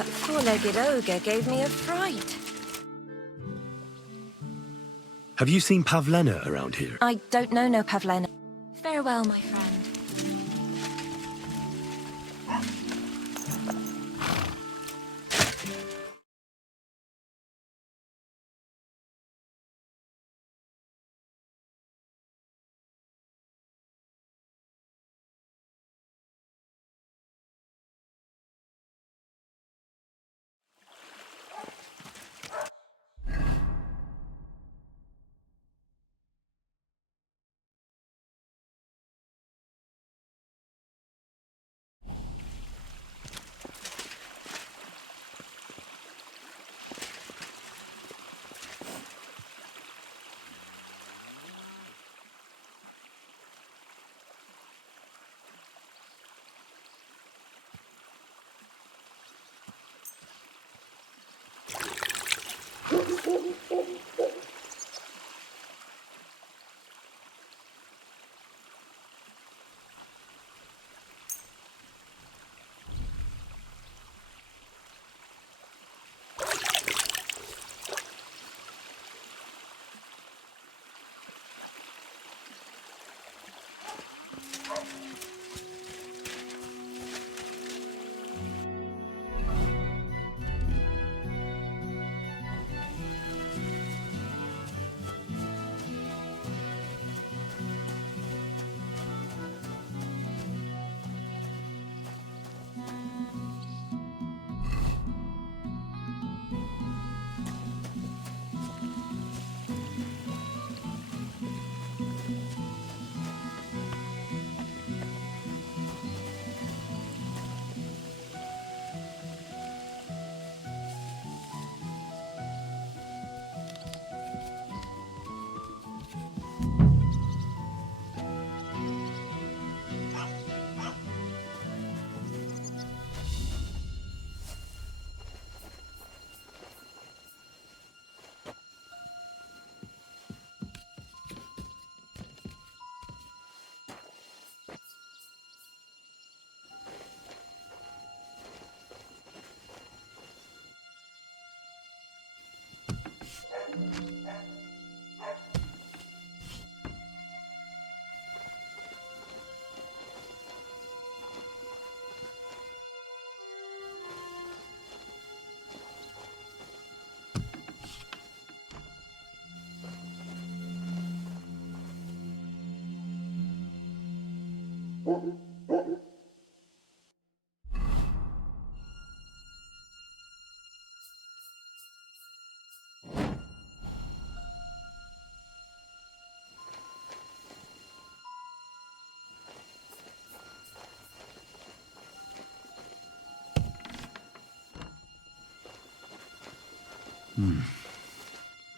That four-legged ogre gave me a fright. Have you seen Pavlena around here? I don't know no Pavlena. Farewell, my friend.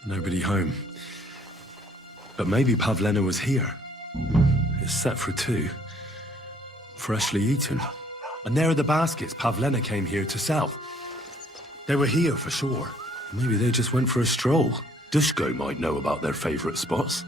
Nobody home. But maybe Pavlena was here. It's set for two. Freshly eaten. And there are the baskets Pavlena came here to sell. They were here for sure. Maybe they just went for a stroll. Dushko might know about their favorite spots.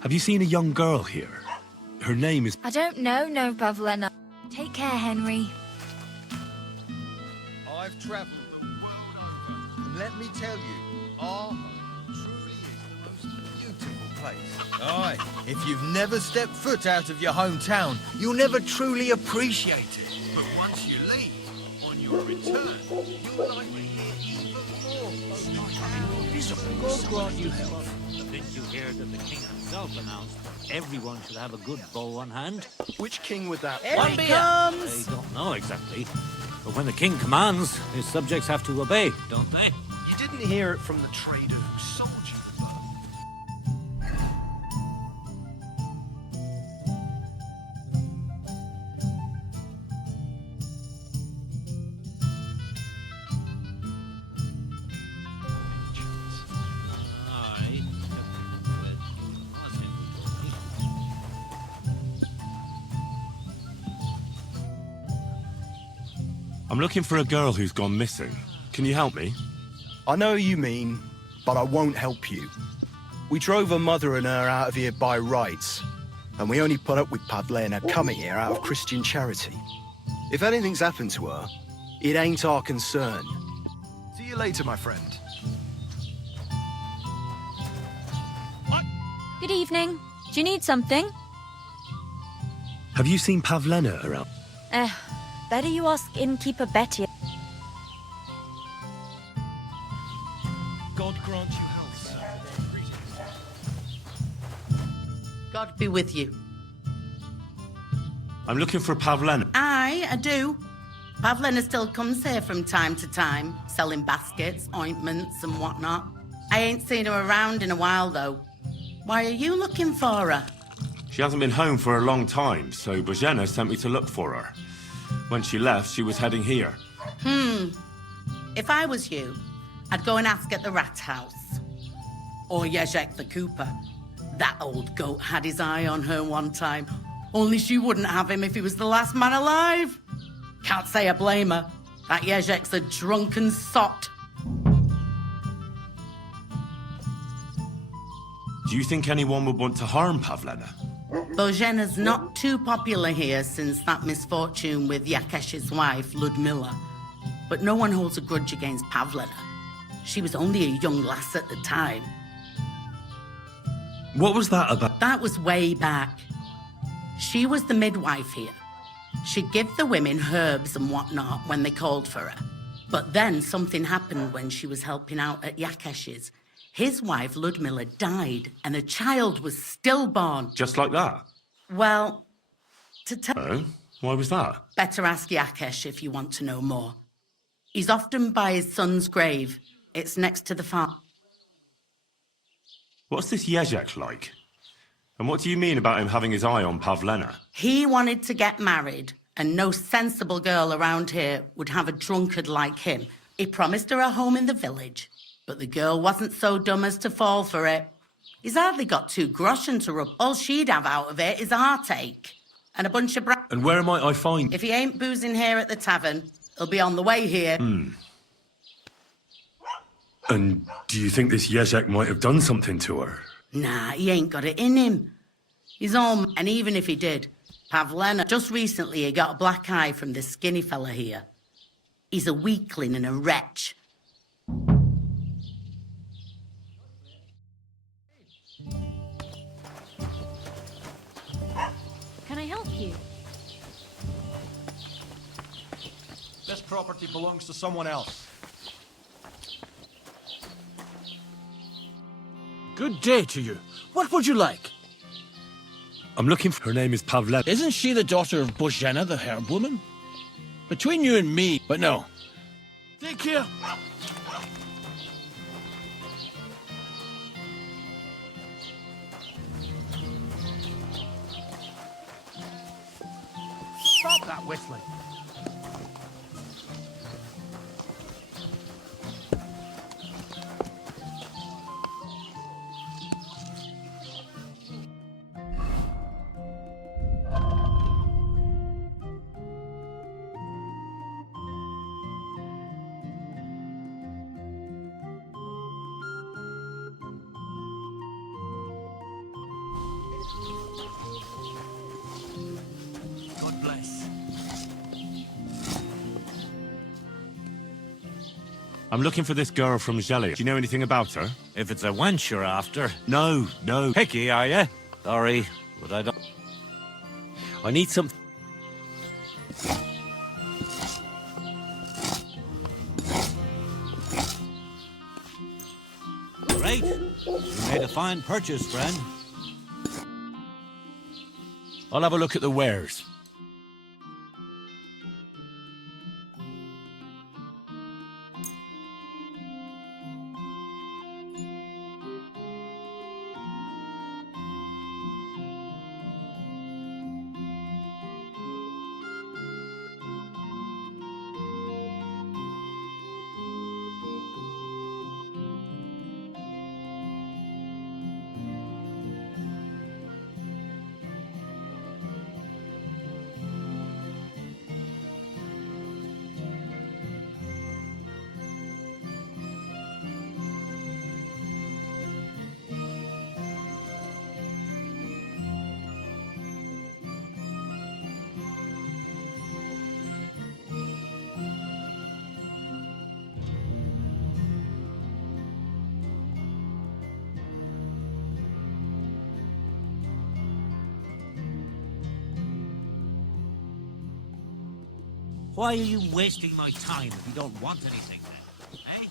Have you seen a young girl here? Her name is... I don't know, no, Pavlena. Take care, Henry. I've travelled the world over, and let me tell you, our home truly is the most beautiful place. Aye, if you've never stepped foot out of your hometown, you'll never truly appreciate it. But once you leave, on your return, you'll likely hear even more. God grant you health. Didn't you hear that the king himself announced everyone should have a good bow on hand? Which king would that Here he comes! They don't know exactly. But when the king commands, his subjects have to obey, don't they? You didn't hear it from the trader who sold you. I'm looking for a girl who's gone missing. Can you help me? I know what you mean, but I won't help you. We drove her mother and her out of here by rights, and we only put up with Pavlena coming here out of Christian charity. If anything's happened to her, it ain't our concern. See you later, my friend. Good evening. Do you need something? Have you seen Pavlena around? Better you ask innkeeper Betty. God grant you health. God be with you. I'm looking for Pavlena. Aye, I do. Pavlena still comes here from time to time, selling baskets, ointments and whatnot. I ain't seen her around in a while, though. Why are you looking for her? She hasn't been home for a long time, so Bozhena sent me to look for her. When she left, she was heading here. If I was you, I'd go and ask at the rat house. Or Jezek the cooper. That old goat had his eye on her one time. Only she wouldn't have him if he was the last man alive. Can't say I blame her. That Jezek's a drunken sot. Do you think anyone would want to harm Pavlena? Bozhena's not too popular here since that misfortune with Yakesh's wife, Ludmilla. But no one holds a grudge against Pavlena. She was only a young lass at the time. What was that about? That was way back. She was the midwife here. She'd give the women herbs and whatnot when they called for her. But then something happened when she was helping out at Yakesh's. His wife, Ludmilla, died, and a child was stillborn. Just like that? Well, to tell... Oh? Why was that? Better ask Yakesh if you want to know more. He's often by his son's grave. It's next to the farm. What's this Jezek like? And what do you mean about him having his eye on Pavlena? He wanted to get married, and no sensible girl around here would have a drunkard like him. He promised her a home in the village. But the girl wasn't so dumb as to fall for it. He's hardly got 2 groschen to rub. All she'd have out of it is a heartache. And a bunch of And where might I find... If he ain't boozing here at the tavern, he'll be on the way here. And do you think this Jezek might have done something to her? Nah, he ain't got it in him. He's all... And even if he did, Pavlena... Just recently he got a black eye from this skinny fella here. He's a weakling and a wretch. Can I help you? This property belongs to someone else. Good day to you. What would you like? I'm looking for... Her name is Pavlena. Isn't she the daughter of Bozhena, the herb woman? Between you and me, but no. Take care. Stop that whistling. God bless. I'm looking for this girl from Jelly. Do you know anything about her? If it's a wench you're after. No. Picky, are you? Sorry, but I don't... I need some... Great. You made a fine purchase, friend. I'll have a look at the wares. Why are you wasting my time if you don't want anything then, eh?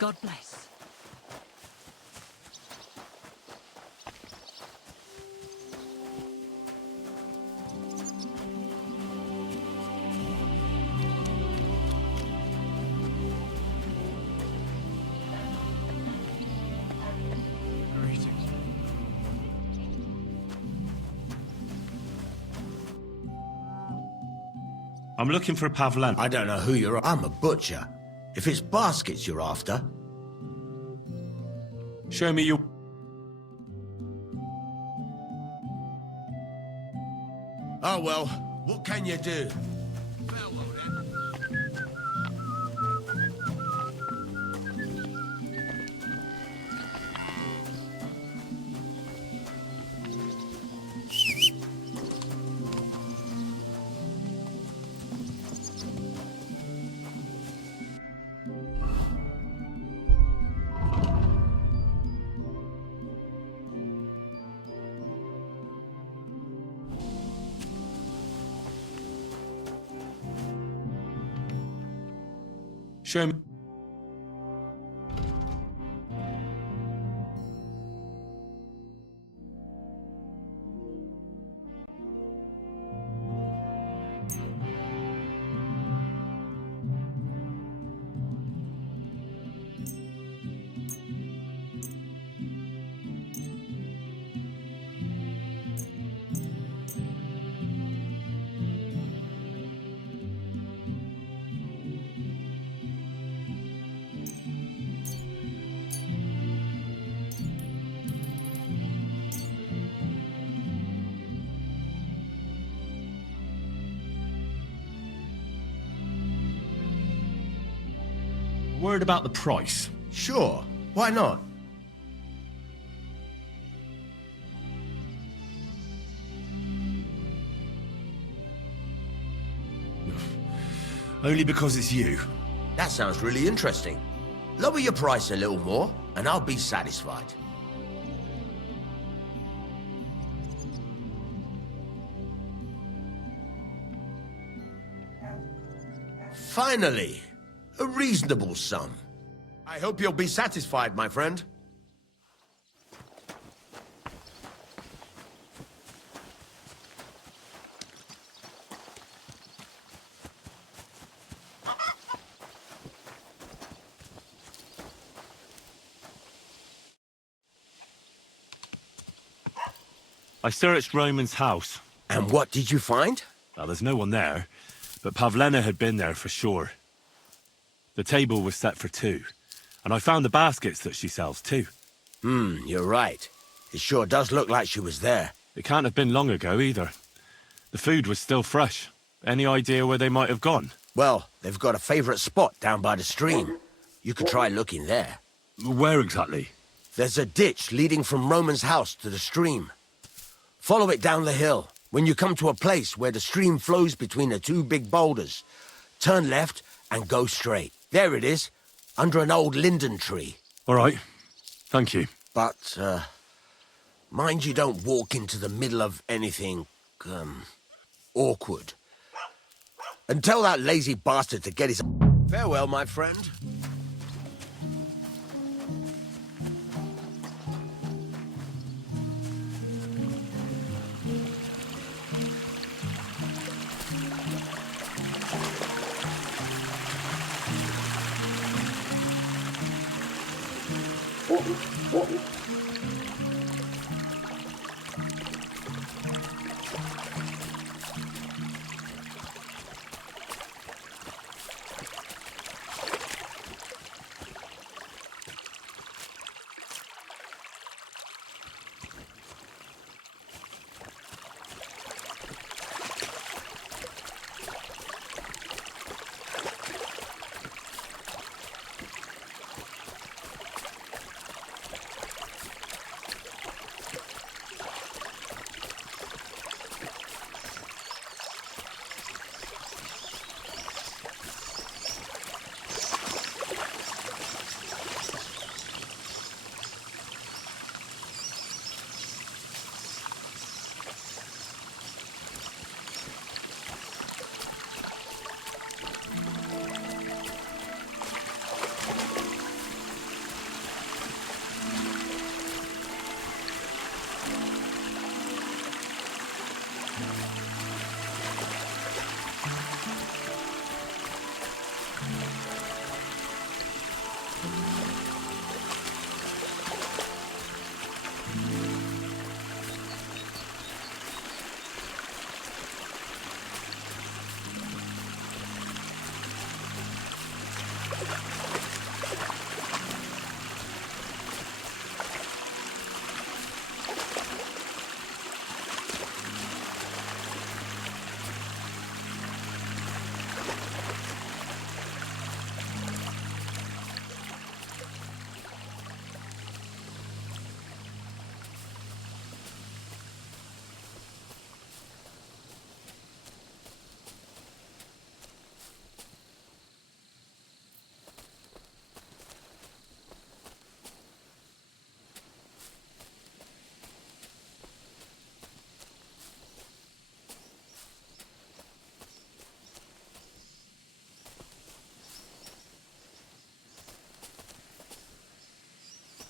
God bless. I'm looking for Pavlen. I don't know who you're... I'm a butcher. If it's baskets you're after... Show me your... Oh, well, what can you do? Show me... Word about the price. Sure, why not? Only because it's you. That sounds really interesting. Lower your price a little more, and I'll be satisfied. Finally! A reasonable sum. I hope you'll be satisfied, my friend. I searched Roman's house. And what did you find? Well, there's no one there, but Pavlena had been there for sure. The table was set for two, and I found the baskets that she sells too. You're right. It sure does look like she was there. It can't have been long ago either. The food was still fresh. Any idea where they might have gone? Well, they've got a favorite spot down by the stream. You could try looking there. Where exactly? There's a ditch leading from Roman's house to the stream. Follow it down the hill. When you come to a place where the stream flows between the two big boulders, turn left and go straight. There it is, under an old linden tree. All right. Thank you. But, mind you don't walk into the middle of anything, awkward. And tell that lazy bastard to get his... Farewell, my friend.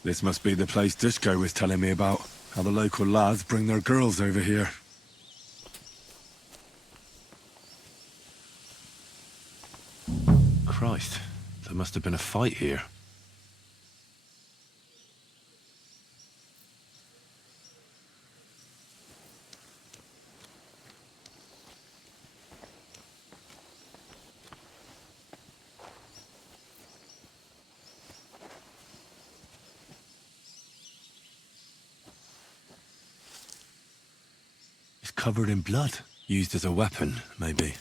This must be the place Dushko was telling me about. How the local lads bring their girls over here. Christ, there must have been a fight here. Covered in blood. Used as a weapon, maybe.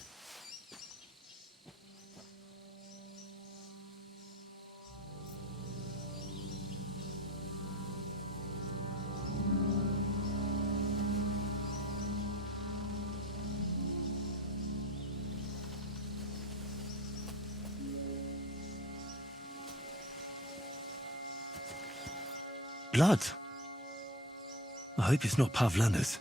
Blood? I hope it's not Pavlena's.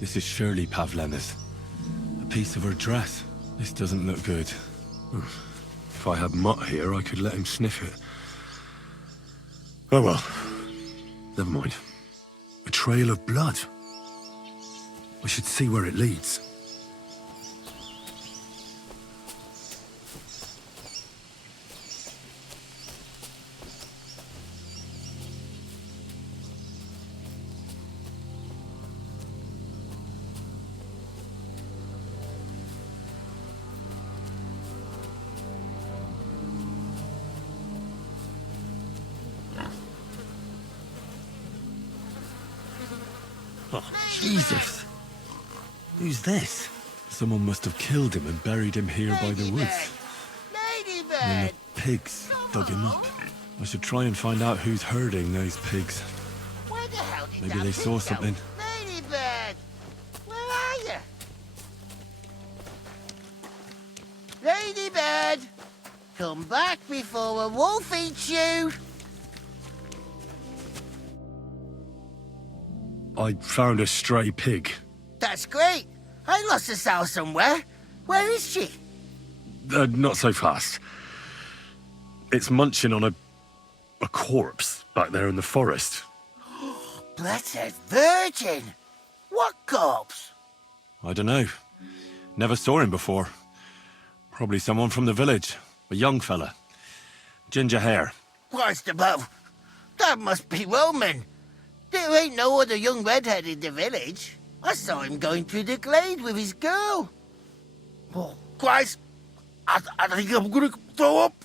This is surely Pavlena's. A piece of her dress. This doesn't look good. If I had Mutt here, I could let him sniff it. Oh well. Never mind. A trail of blood. I should see where it leads. Oh, Jesus! Who's this? Someone must have killed him and buried him here by the woods. And the pigs dug him up. I should try and find out who's herding those pigs. Maybe they saw something. Ladybird! Where are you? Ladybird! Come back before a wolf eats you! I found a stray pig. That's great. I lost a sow somewhere. Where is she? Not so fast. It's munching on a corpse back there in the forest. Blessed Virgin! What corpse? I don't know. Never saw him before. Probably someone from the village. A young fella. Ginger hair. What's above? That must be Roman. There ain't no other young redhead in the village. I saw him going through the glade with his girl. Oh, Christ! I think I'm gonna throw up.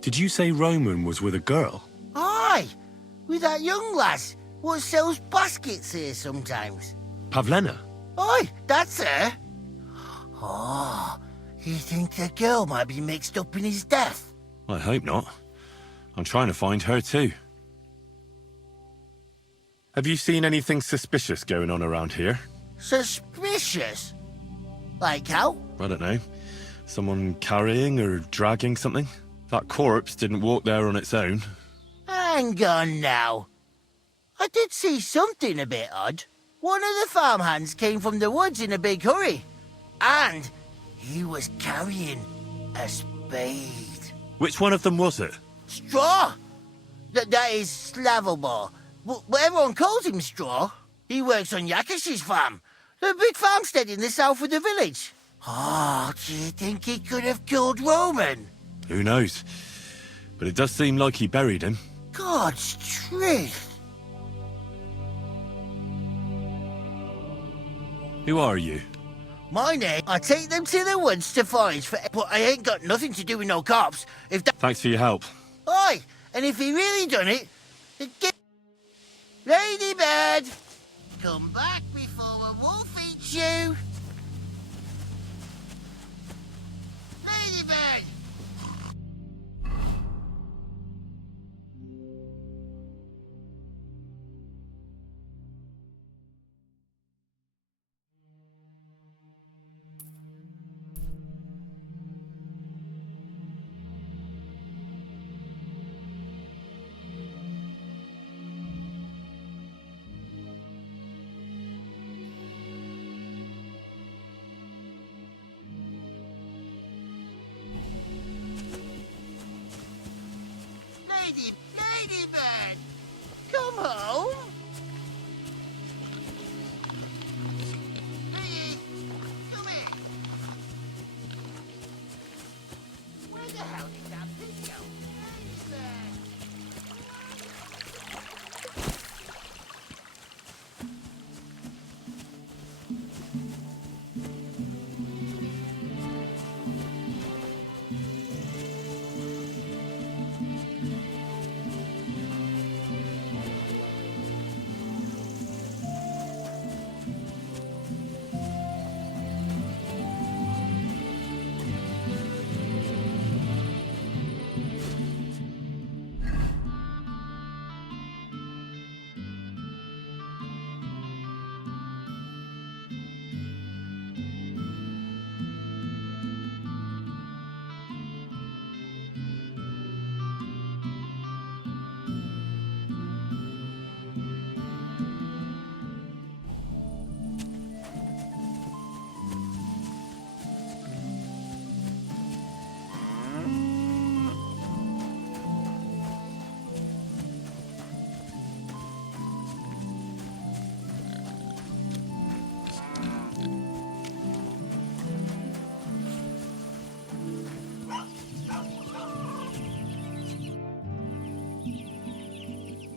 Did you say Roman was with a girl? Aye, with that young lass what sells baskets here sometimes. Pavlena? Aye, that's her. Oh, you think the girl might be mixed up in his death? I hope not. I'm trying to find her too. Have you seen anything suspicious going on around here? Suspicious? Like how? I don't know. Someone carrying or dragging something? That corpse didn't walk there on its own. Hang on now. I did see something a bit odd. One of the farmhands came from the woods in a big hurry. And he was carrying a spade. Which one of them was it? Straw! That is Slavobor. But everyone calls him Straw. He works on Yakash's farm. The big farmstead in the south of the village. Oh, do you think he could have killed Roman? Who knows? But it does seem like he buried him. God's truth. Who are you? My name, I take them to the woods to forage for... But I ain't got nothing to do with no cops. If that... Thanks for your help. Aye, and if he really done it... Get... Ladybird! Come back before a wolf eats you! Ladybird! Ladybird! Come home! Lady, come here! Where the hell did that pig go? Ladybird!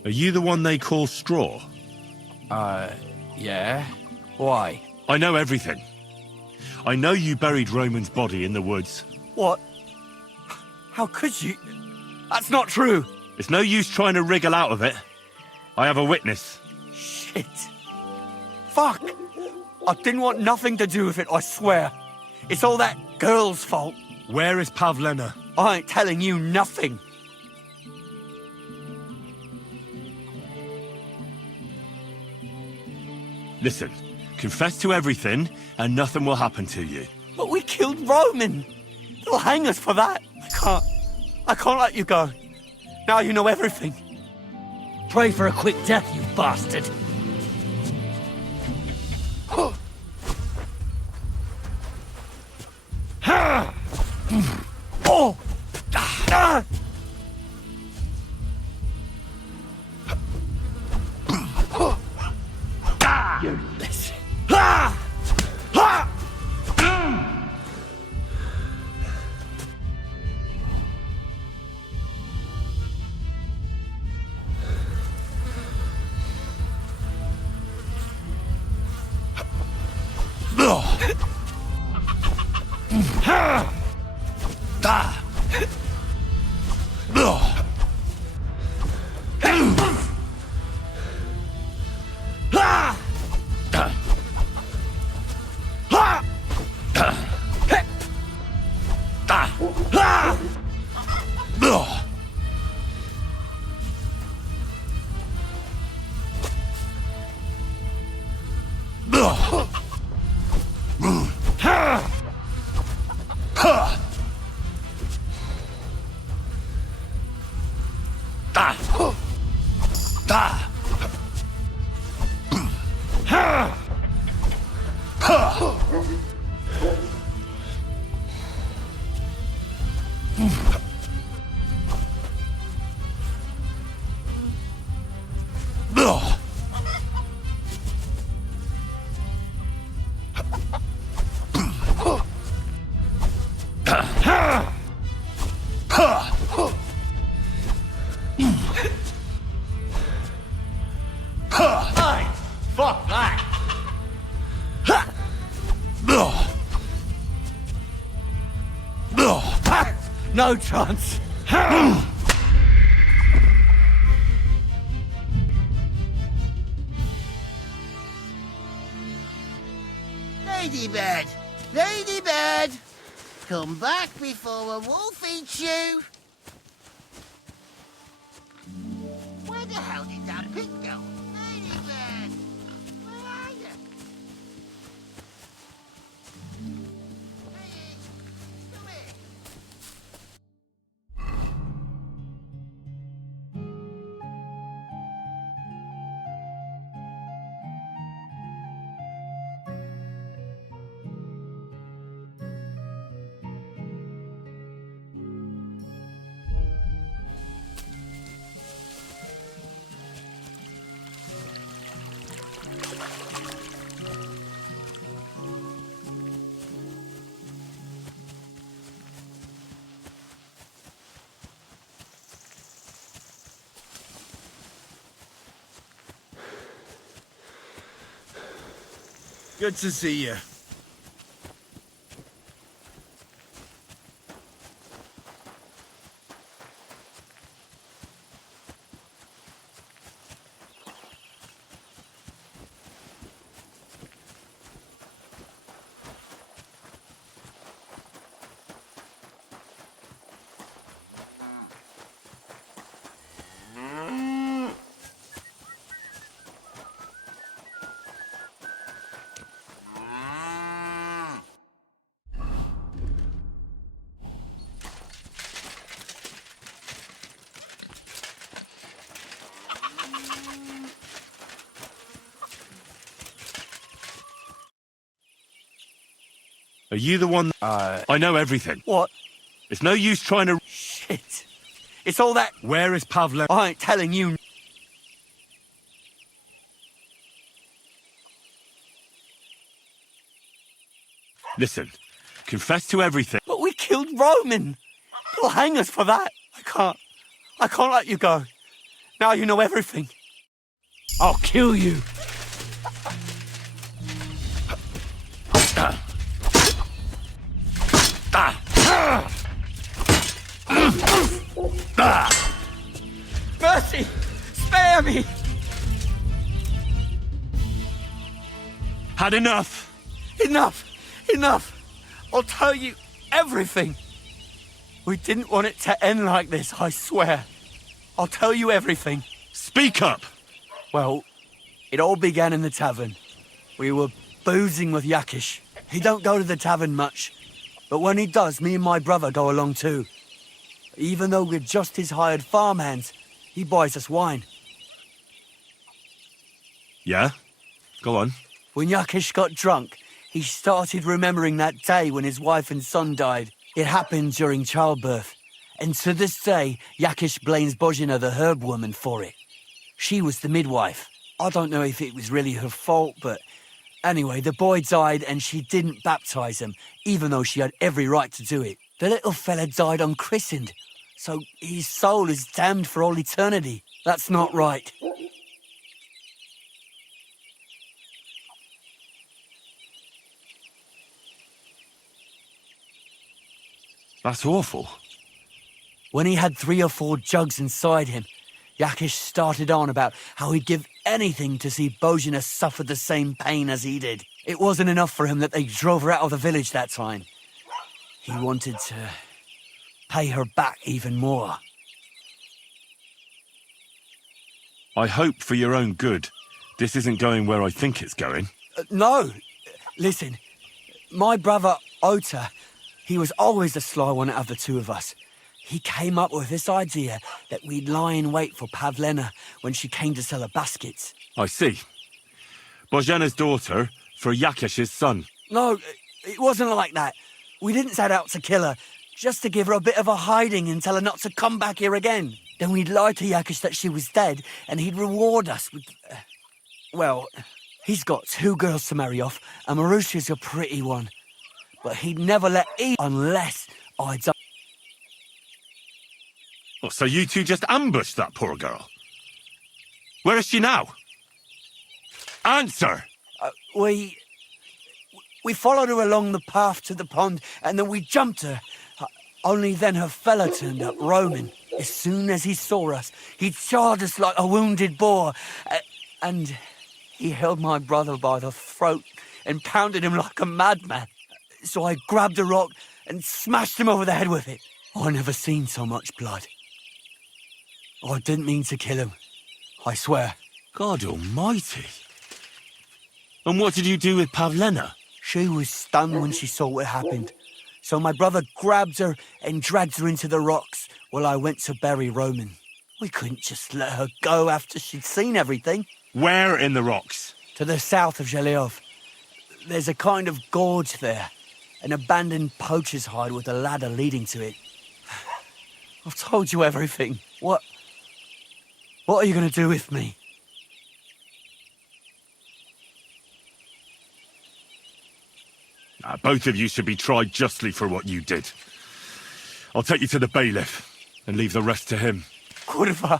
Are you the one they call Straw? Yeah? Why? I know everything. I know you buried Roman's body in the woods. What? How could you? That's not true. It's no use trying to wriggle out of it. I have a witness. Shit. Fuck. I didn't want nothing to do with it, I swear. It's all that girl's fault. Where is Pavlena? I ain't telling you nothing. Listen, confess to everything, and nothing will happen to you. But we killed Roman. They'll hang us for that. I can't let you go. Now you know everything. Pray for a quick death, you bastard. Oh! Useless. Fuck that! No chance. Ladybird! Ladybird! Come back before a wolf eats you! Where the hell did that pig go? Ladybird! Where are you? Hey, come here! Good to see you. Are you the one? I know everything. What? It's no use trying to. Shit. It's all that. Where is Pavlena? I ain't telling you. Listen, confess to everything. But we killed Roman. They'll hang us for that. I can't let you go. Now you know everything. I'll kill you. Mercy! Spare me! Had enough? Enough! Enough! I'll tell you everything. We didn't want it to end like this, I swear. I'll tell you everything. Speak up! Well, it all began in the tavern. We were boozing with Yakish. He don't go to the tavern much, but when he does, me and my brother go along too. Even though we're just his hired farmhands, he buys us wine. Yeah? Go on. When Yakish got drunk, he started remembering that day when his wife and son died. It happened during childbirth. And to this day, Yakish blames Bozhina, the herb woman, for it. She was the midwife. I don't know if it was really her fault, but anyway, the boy died and she didn't baptize him, even though she had every right to do it. The little fella died unchristened, so his soul is damned for all eternity. That's not right. That's awful. When he had 3 or 4 jugs inside him, Yakish started on about how he'd give anything to see Bozhina suffer the same pain as he did. It wasn't enough for him that they drove her out of the village that time. He wanted to pay her back even more. I hope for your own good, this isn't going where I think it's going. No! Listen, my brother Ota, he was always the sly one out of the two of us. He came up with this idea that we'd lie in wait for Pavlena when she came to sell her baskets. I see. Bozhina's daughter for Yakish's son. No, it wasn't like that. We didn't set out to kill her, just to give her a bit of a hiding and tell her not to come back here again. Then we'd lie to Yakish that she was dead, and he'd reward us with... well, he's got 2 girls to marry off, and Marusha's a pretty one. But he'd never let eat unless I'd done... Oh, so you two just ambushed that poor girl? Where is she now? Answer! We followed her along the path to the pond, and then we jumped her. Only then her fella turned up, Roman. As soon as he saw us, he charged us like a wounded boar. And he held my brother by the throat and pounded him like a madman. So I grabbed a rock and smashed him over the head with it. I never seen so much blood. I didn't mean to kill him, I swear. God almighty. And what did you do with Pavlena? She was stunned when she saw what happened. So my brother grabbed her and dragged her into the rocks while I went to bury Roman. We couldn't just let her go after she'd seen everything. Where in the rocks? To the south of Zhelyov. There's a kind of gorge there. An abandoned poacher's hide with a ladder leading to it. I've told you everything. What are you going to do with me? Both of you should be tried justly for what you did. I'll take you to the bailiff and leave the rest to him. Kurva,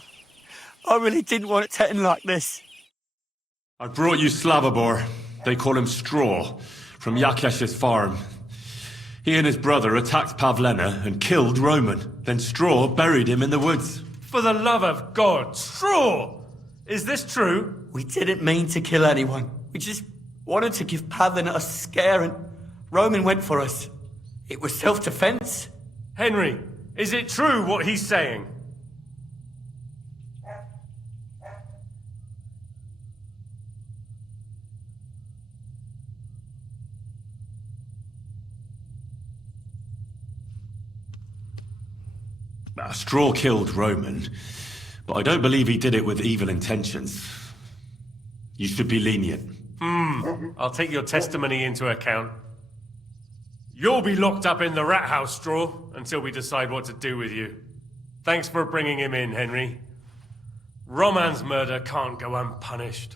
I really didn't want it to end like this. I brought you Slavobor. They call him Straw, from Yakesh's farm. He and his brother attacked Pavlena and killed Roman. Then Straw buried him in the woods. For the love of God, Straw! Is this true? We didn't mean to kill anyone. We just wanted to give Pavlena a scare, and Roman went for us. It was self-defense. Henry, is it true what he's saying? Straw killed Roman, but I don't believe he did it with evil intentions. You should be lenient. I'll take your testimony into account. You'll be locked up in the rat house, Straw, until we decide what to do with you. Thanks for bringing him in, Henry. Roman's murder can't go unpunished.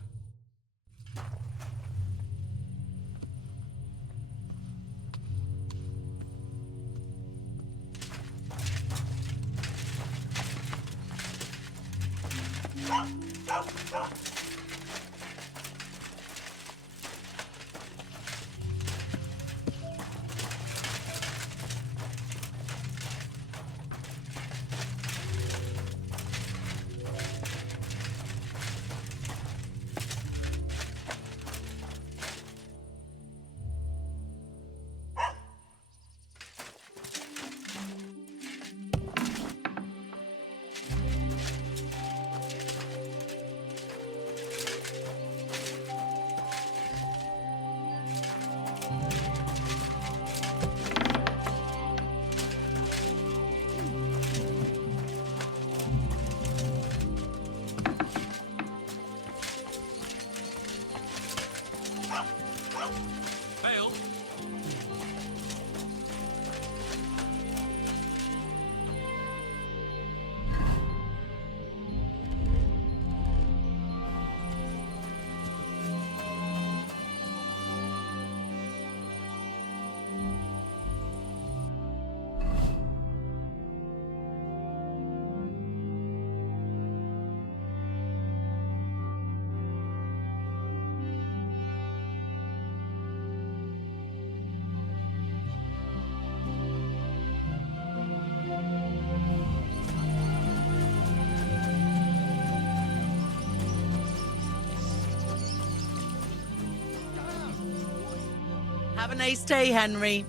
Have a nice day, Henry.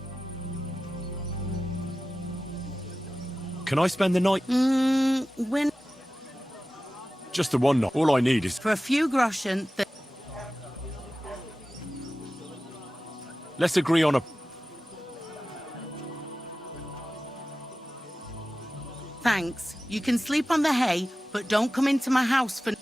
Can I spend the night? When Just the one night. All I need is... for a few groschen. Let's agree on a... Thanks. You can sleep on the hay, but don't come into my house for...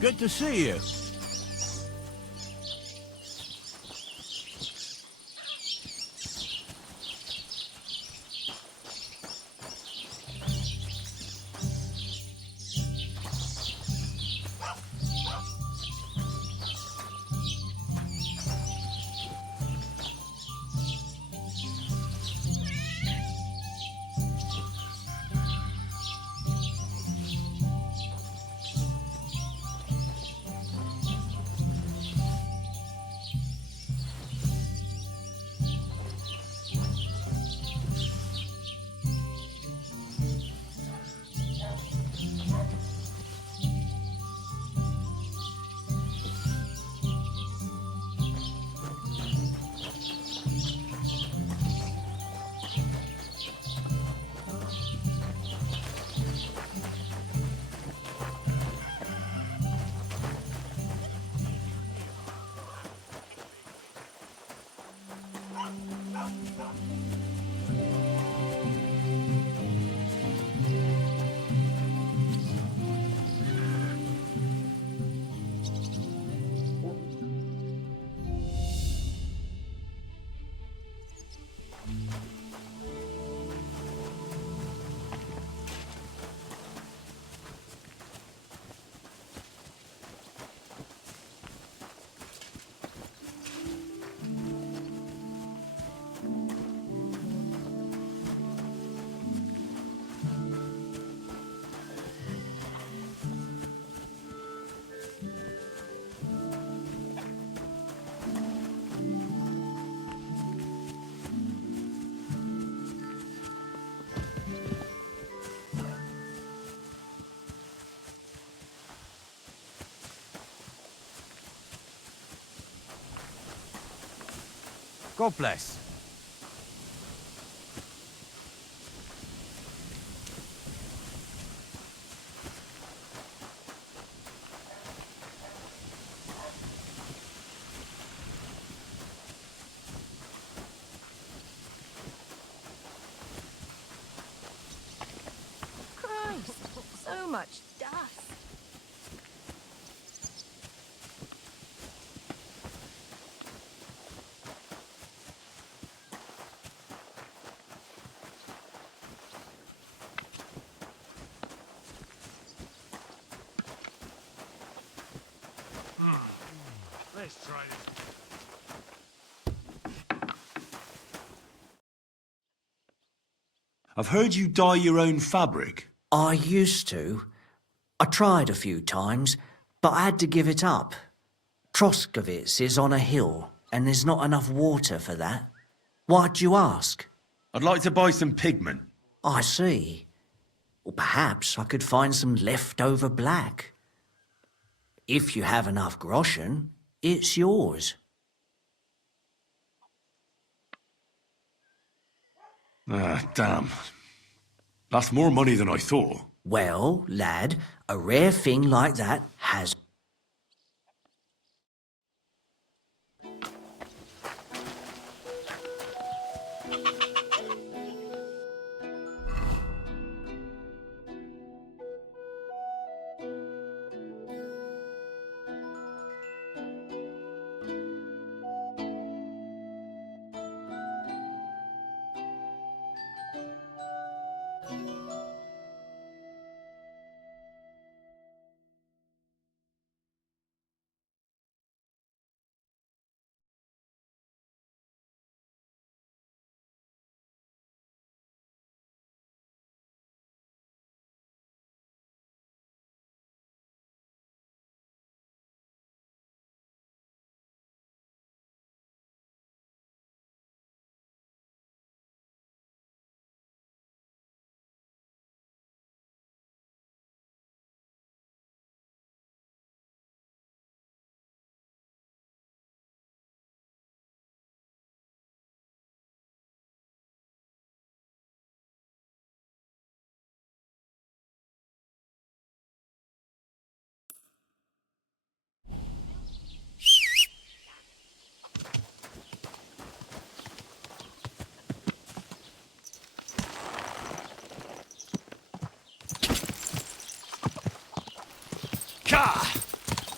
Good to see you. God bless. much dust. Let's try this. I've heard you dye your own fabric. I used to. I tried a few times, but I had to give it up. Troskovitz is on a hill, and there's not enough water for that. Why'd you ask? I'd like to buy some pigment. I see. Well, perhaps I could find some leftover black. If you have enough groschen, it's yours. Ah, damn. That's more money than I thought. Well, lad, a rare thing like that has...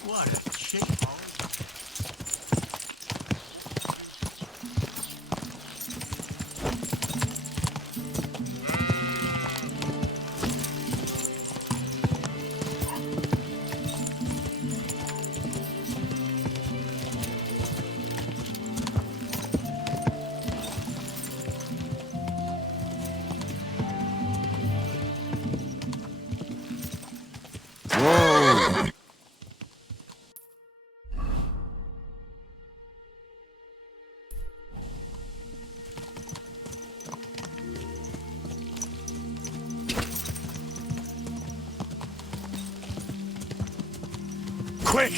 What a cheap Quick!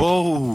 Whoa!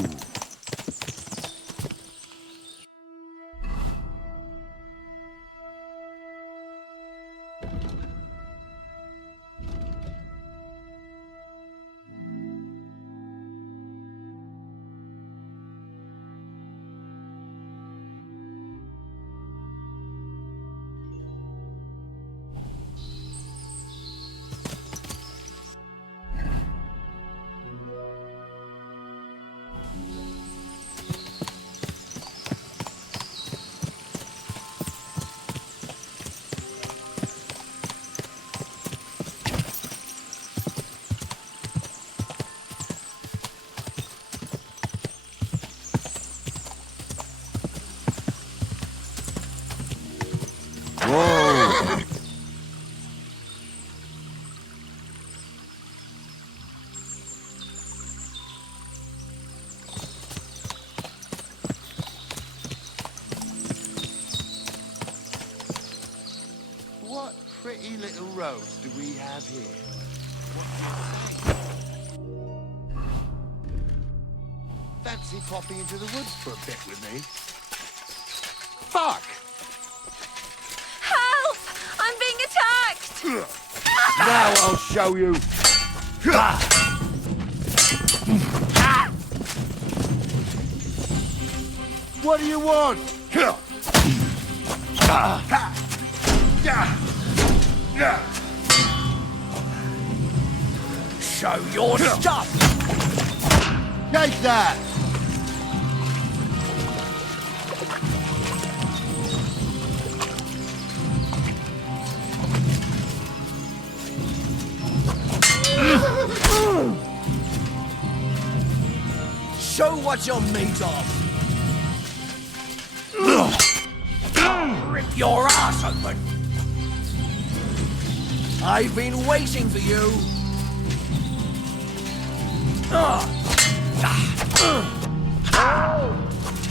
What pretty little roads do we have here? Fancy popping into the woods for a bit with me? Fuck! Help! I'm being attacked! Now I'll show you. What do you want? Show your stuff! Take that! Show what you're made of! Rip your ass open! I've been waiting for you!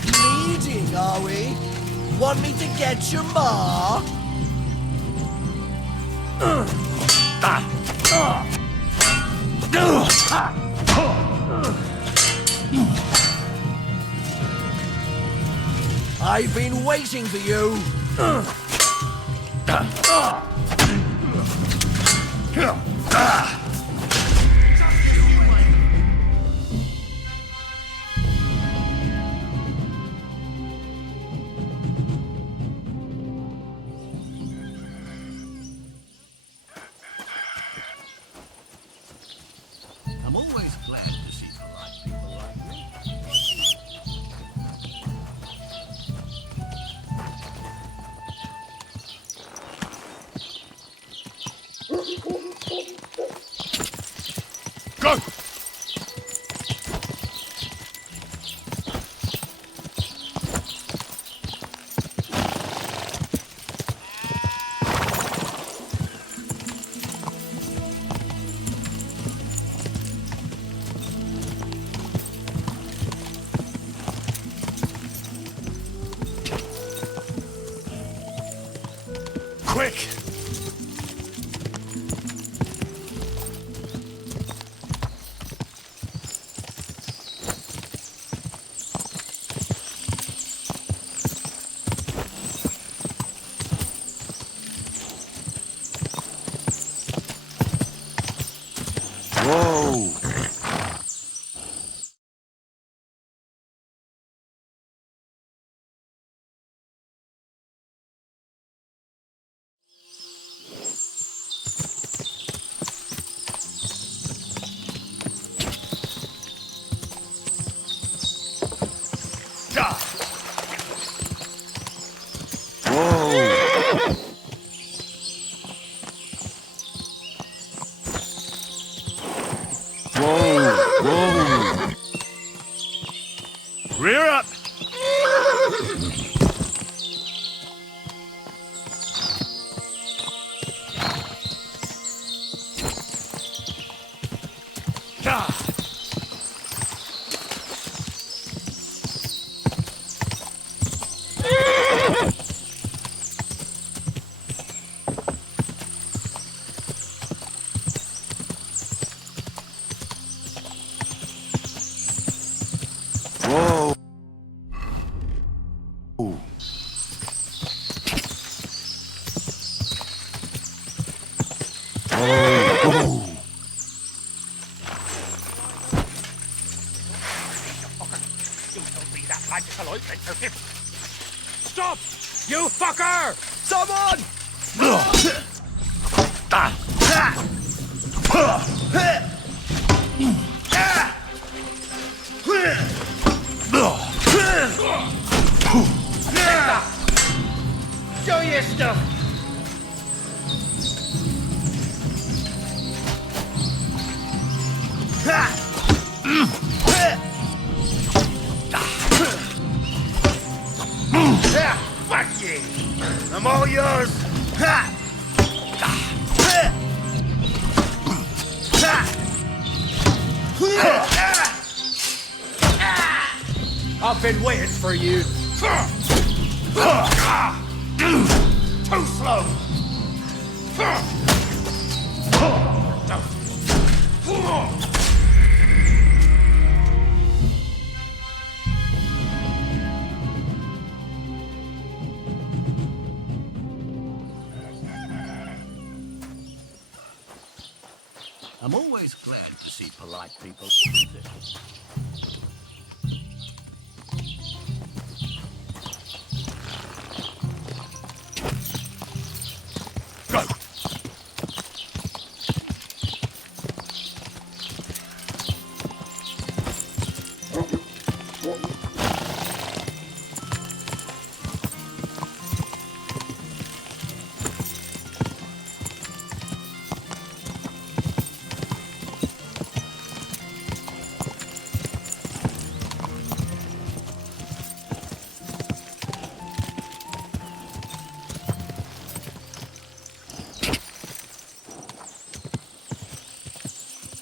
Bleeding, are we? Want me to get your ma? I've been waiting for you. I'm always glad to see the right people like me. Go! Quick! Whoa! Rear up! Whoa! Stop! You fucker! Someone! Show your stuff! Fuck you! I'm all yours! I've been waiting for you. Too slow! always glad to see polite people.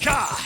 Go!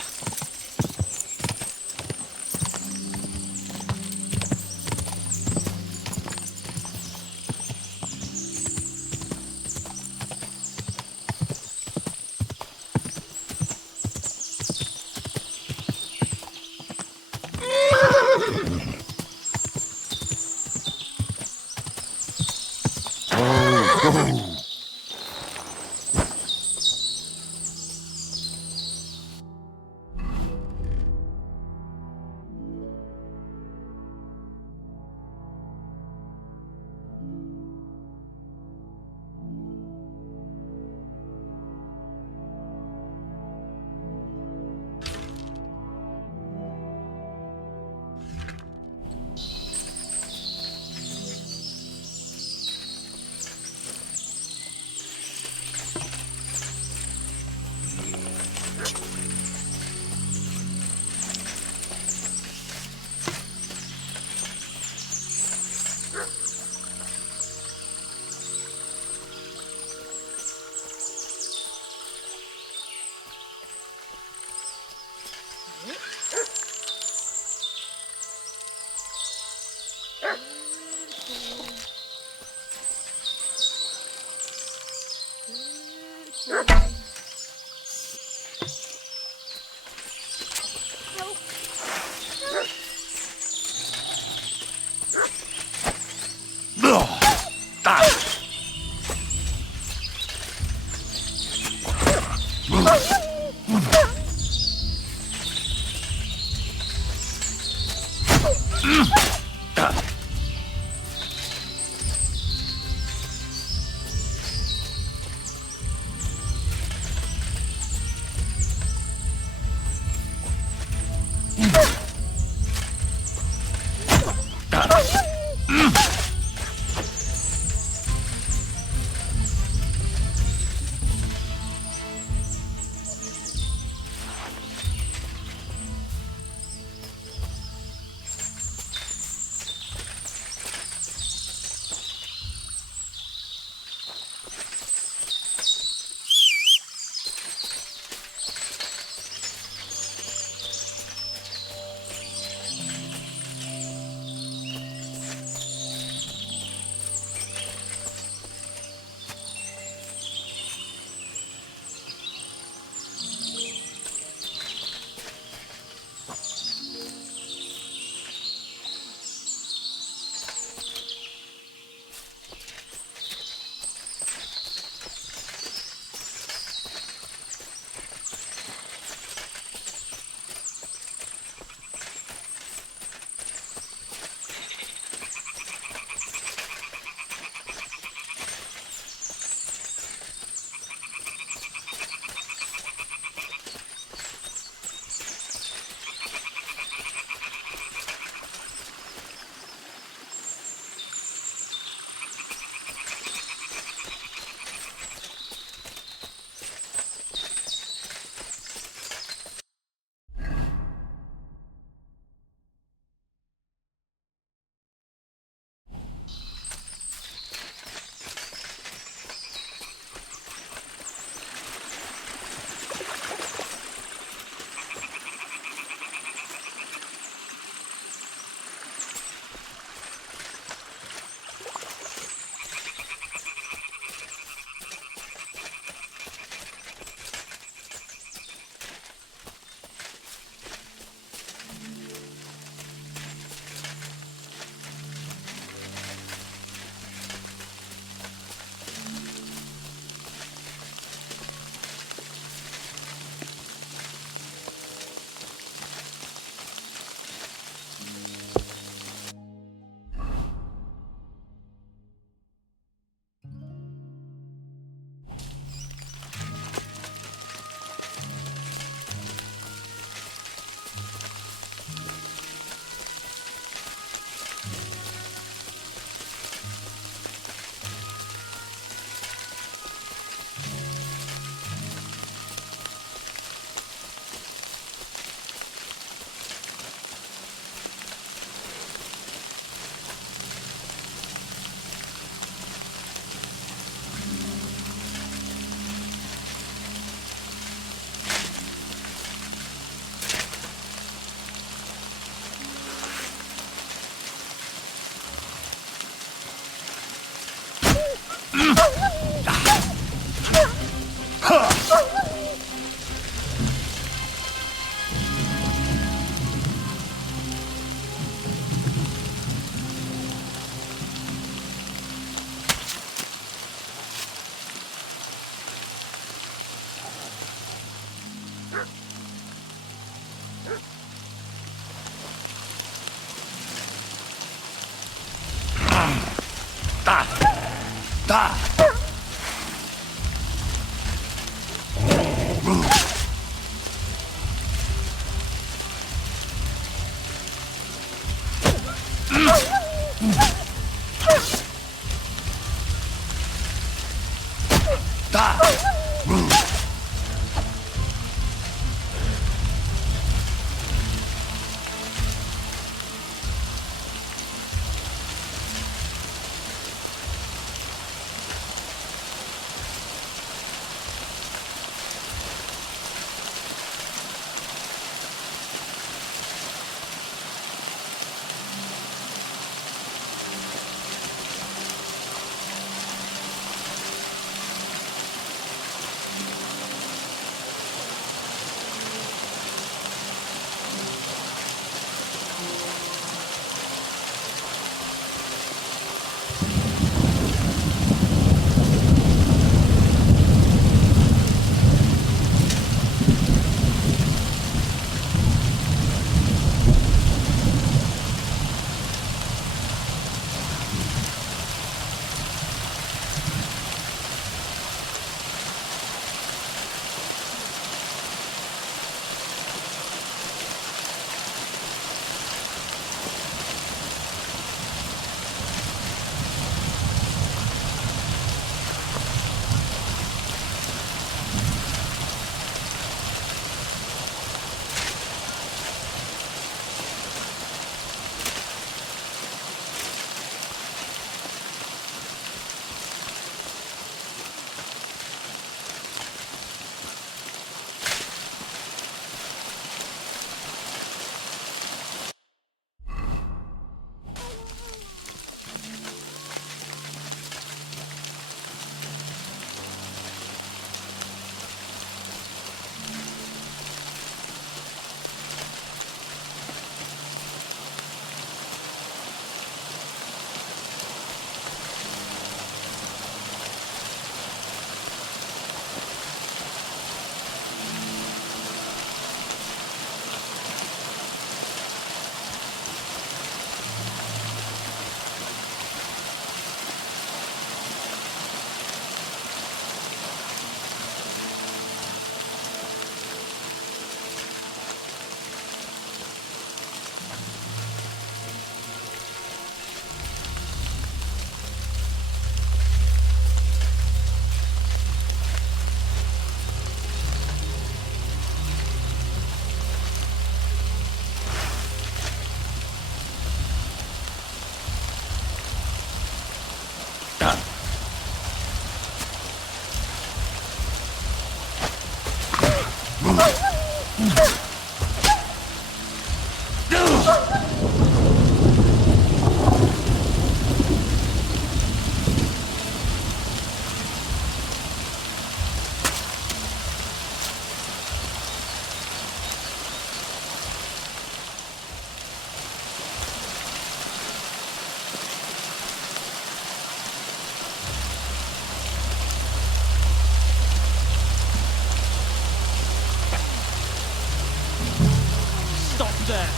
there.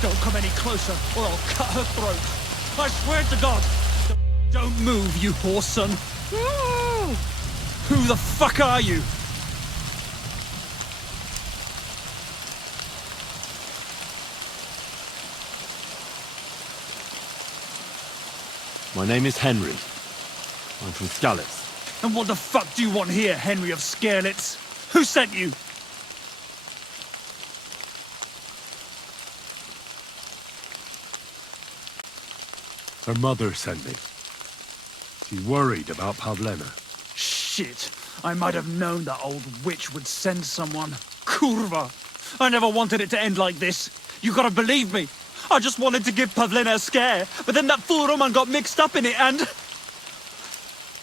Don't come any closer, or I'll cut her throat. I swear to God. Don't move, you horse son. Who the fuck are you? My name is Henry. I'm from Skalitz. And what the fuck do you want here, Henry of Skalitz? Who sent you? Her mother sent me. She's worried about Pavlena. Shit. I might have known that old witch would send someone. Kurva. I never wanted it to end like this. You gotta believe me. I just wanted to give Pavlena a scare, but then that fool Roman got mixed up in it and...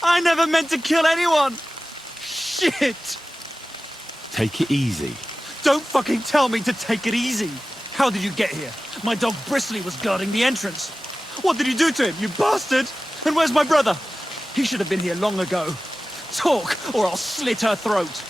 I never meant to kill anyone! Shit! Take it easy. Don't fucking tell me to take it easy! How did you get here? My dog Bristly was guarding the entrance. What did you do to him, you bastard? And where's my brother? He should have been here long ago. Talk, or I'll slit her throat.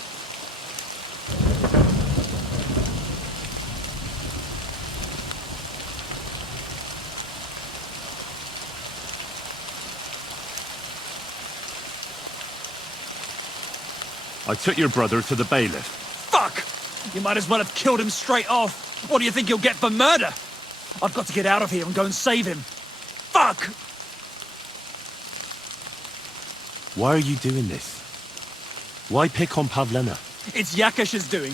I took your brother to the bailiff. Fuck! You might as well have killed him straight off. What do you think you'll get for murder? I've got to get out of here and go and save him. Fuck! Why are you doing this? Why pick on Pavlena? It's Yakesh's doing.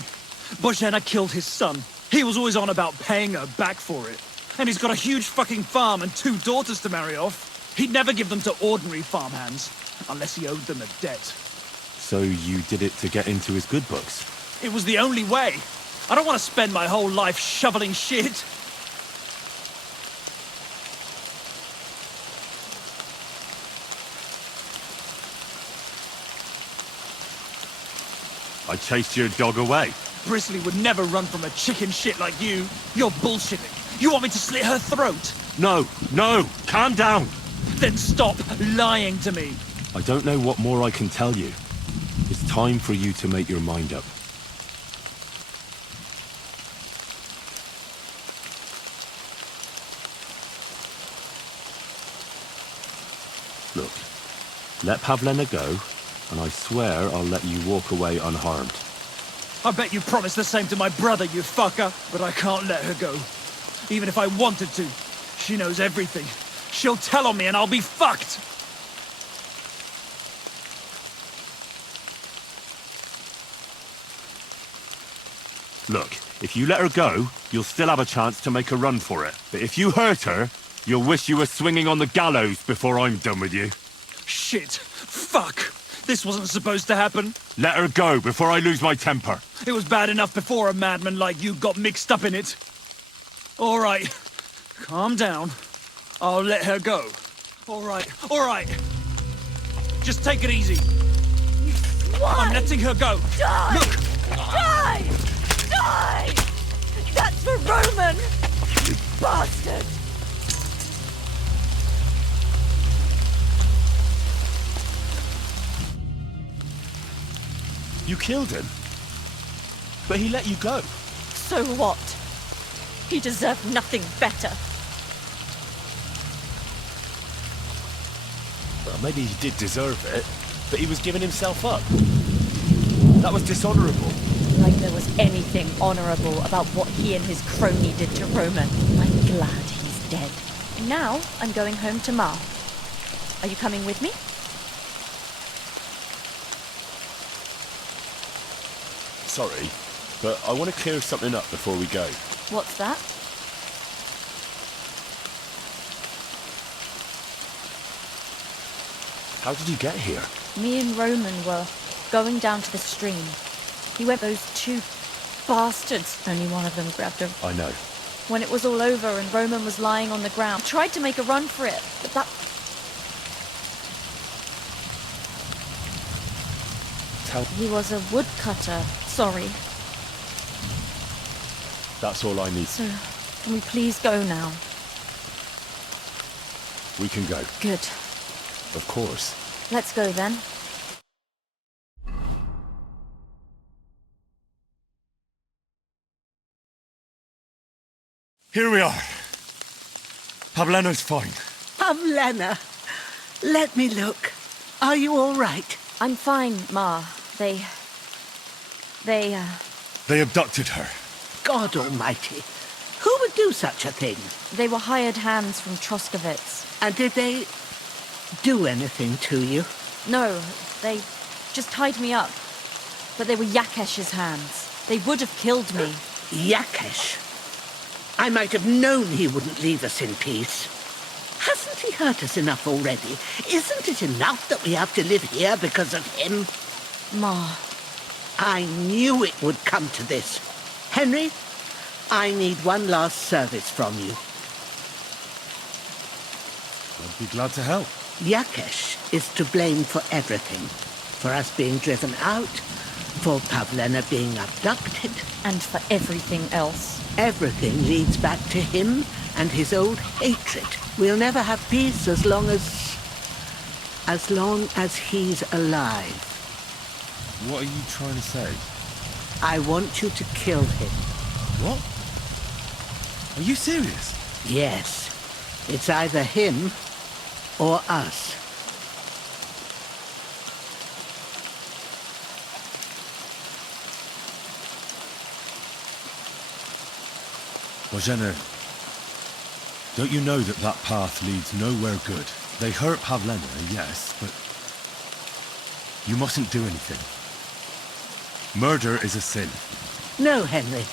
Bozhena killed his son. He was always on about paying her back for it. And he's got a huge fucking farm and 2 daughters to marry off. He'd never give them to ordinary farmhands, unless he owed them a debt. So you did it to get into his good books? It was the only way. I don't want to spend my whole life shoveling shit. I chased your dog away. Brisley would never run from a chicken shit like you. You're bullshitting. You want me to slit her throat? No, no, calm down. Then stop lying to me. I don't know what more I can tell you. It's time for you to make your mind up. Look, let Pavlena go, and I swear I'll let you walk away unharmed. I bet you promised the same to my brother, you fucker. But I can't let her go. Even if I wanted to. She knows everything. She'll tell on me and I'll be fucked. Look, if you let her go, you'll still have a chance to make a run for it. But if you hurt her, you'll wish you were swinging on the gallows before I'm done with you. Shit. Fuck. This wasn't supposed to happen. Let her go before I lose my temper. It was bad enough before a madman like you got mixed up in it. All right. Calm down. I'll let her go. All right. All right. Just take it easy. I'm letting her go. Die! Look. Die! Die! That's for Roman! You bastard! You killed him. But he let you go. So what? He deserved nothing better. Well, maybe he did deserve it, but he was giving himself up. That was dishonorable. Like there was anything honorable about what he and his crony did to Roman. I'm glad he's dead. Now I'm going home to Ma. Are you coming with me? Sorry, but I want to clear something up before we go. What's that? How did you get here? Me and Roman were going down to the stream. He went those 2 bastards. Only one of them grabbed him. I know. When it was all over and Roman was lying on the ground, I tried to make a run for it, but that... He was a woodcutter. Sorry. That's all I need. So, can we please go now? We can go. Good. Of course. Let's go then. Here we are. Pavlena's fine. Pavlena, let me look. Are you all right? I'm fine, Ma. They They abducted her. God almighty. Who would do such a thing? They were hired hands from Troskovitz. And did they do anything to you? No, they just tied me up. But they were Yakesh's hands. They would have killed me. Yakesh? I might have known he wouldn't leave us in peace. Hasn't he hurt us enough already? Isn't it enough that we have to live here because of him? Ma. I knew it would come to this. Henry, I need one last service from you. I'd be glad to help. Yakesh is to blame for everything. For us being driven out, for Pavlena being abducted. And for everything else. Everything leads back to him and his old hatred. We'll never have peace as long as he's alive. What are you trying to say? I want you to kill him. What? Are you serious? Yes. It's either him or us. Bojena, don't you know that that path leads nowhere good? They hurt Pavlena, yes, but you mustn't do anything. Murder is a sin. No, Henry.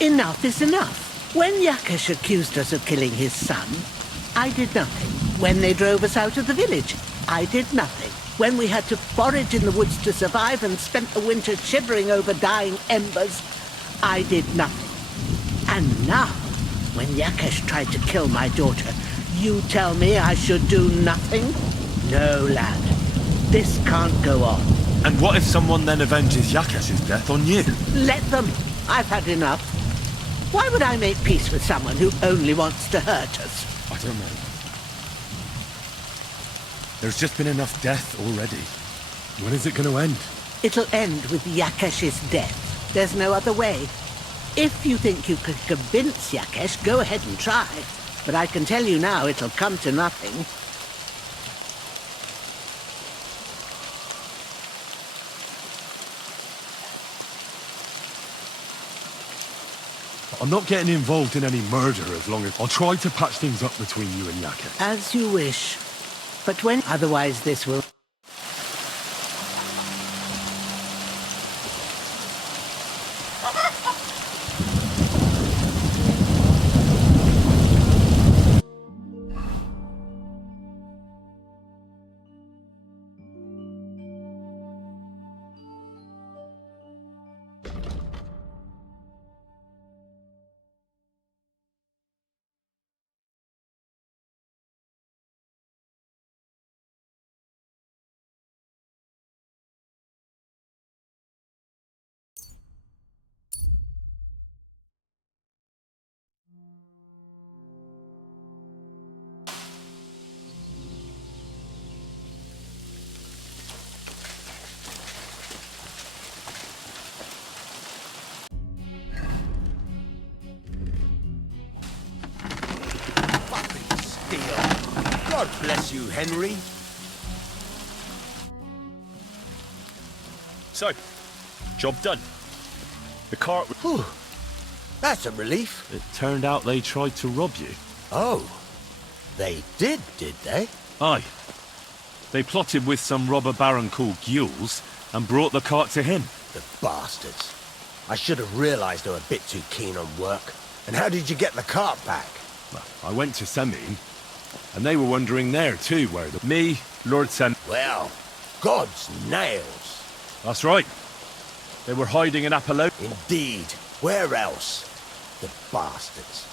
Enough is enough. When Yakesh accused us of killing his son, I did nothing. When they drove us out of the village, I did nothing. When we had to forage in the woods to survive and spent the winter shivering over dying embers, I did nothing. And now, when Yakesh tried to kill my daughter, you tell me I should do nothing? No, lad. This can't go on. And what if someone then avenges Yakesh's death on you? Let them. I've had enough. Why would I make peace with someone who only wants to hurt us? I don't know. There's just been enough death already. When is it going to end? It'll end with Yakesh's death. There's no other way. If you think you could convince Yakesh, go ahead and try. But I can tell you now it'll come to nothing. I'm not getting involved in any murder as long as I'll try to patch things up between you and Yakesh. As you wish. But when otherwise this will... God bless you, Henry. So, job done. The cart... Whew. That's a relief. It turned out they tried to rob you. Oh. They did they? Aye. They plotted with some robber baron called Gules and brought the cart to him. The bastards. I should have realized they were a bit too keen on work. And how did you get the cart back? Well, I went to Semin, and they were wondering there too where the... Me, Lord Semin... Well, God's nails. That's right. They were hiding in Apollo. Indeed. Where else? The bastards.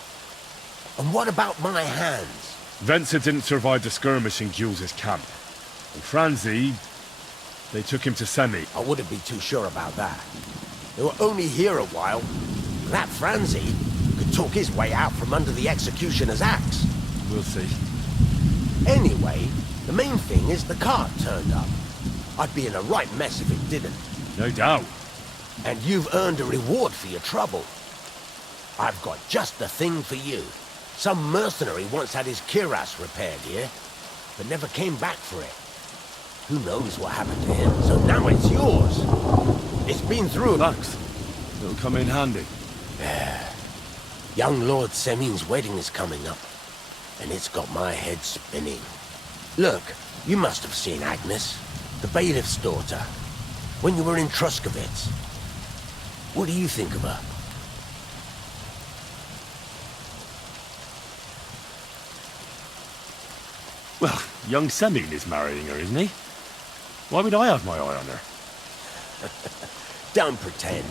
And what about my hands? Venser didn't survive the skirmish in Gules' camp. And Franzi... They took him to Semi. I wouldn't be too sure about that. They were only here a while. That Franzi could talk his way out from under the executioner's axe. We'll see. Anyway, the main thing is the cart turned up. I'd be in a right mess if it didn't. No doubt. And you've earned a reward for your trouble. I've got just the thing for you. Some mercenary once had his cuirass repaired here, but never came back for it. Who knows what happened to him, so now it's yours. It's been through... Thanks. It'll come in handy. Young Lord Semin's wedding is coming up, and it's got my head spinning. Look, you must have seen Agnes, the bailiff's daughter, when you were in Truskovitz. What do you think of her? Well, young Semin is marrying her, isn't he? Why would I have my eye on her? Don't pretend.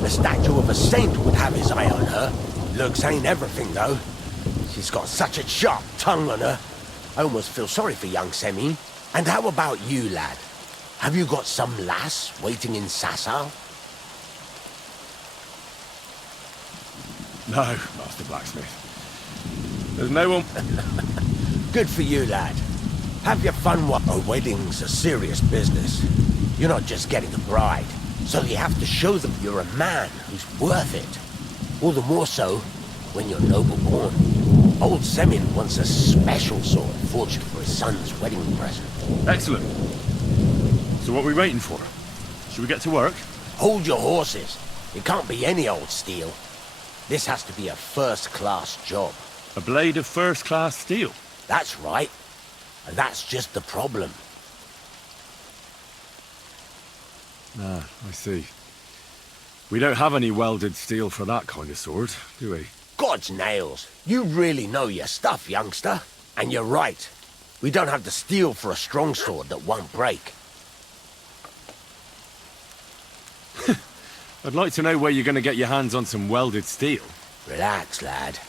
The statue of a saint would have his eye on her. Looks ain't everything, though. She's got such a sharp tongue on her. I almost feel sorry for young Semin. And how about you, lad? Have you got some lass waiting in Sasau? No, Master Blacksmith. There's no one... Good for you, lad. Have your fun while... A wedding's a serious business. You're not just getting a bride. So you have to show them you're a man who's worth it. All the more so when you're noble-born. Old Semin wants a special sword forged for his son's wedding present. Excellent. So what are we waiting for? Should we get to work? Hold your horses. It can't be any old steel. This has to be a first-class job. A blade of first-class steel? That's right. And that's just the problem. Ah, I see. We don't have any welded steel for that kind of sword, do we? God's nails. You really know your stuff, youngster. And you're right. We don't have the steel for a strong sword that won't break. I'd like to know where you're going to get your hands on some welded steel. Relax, lad.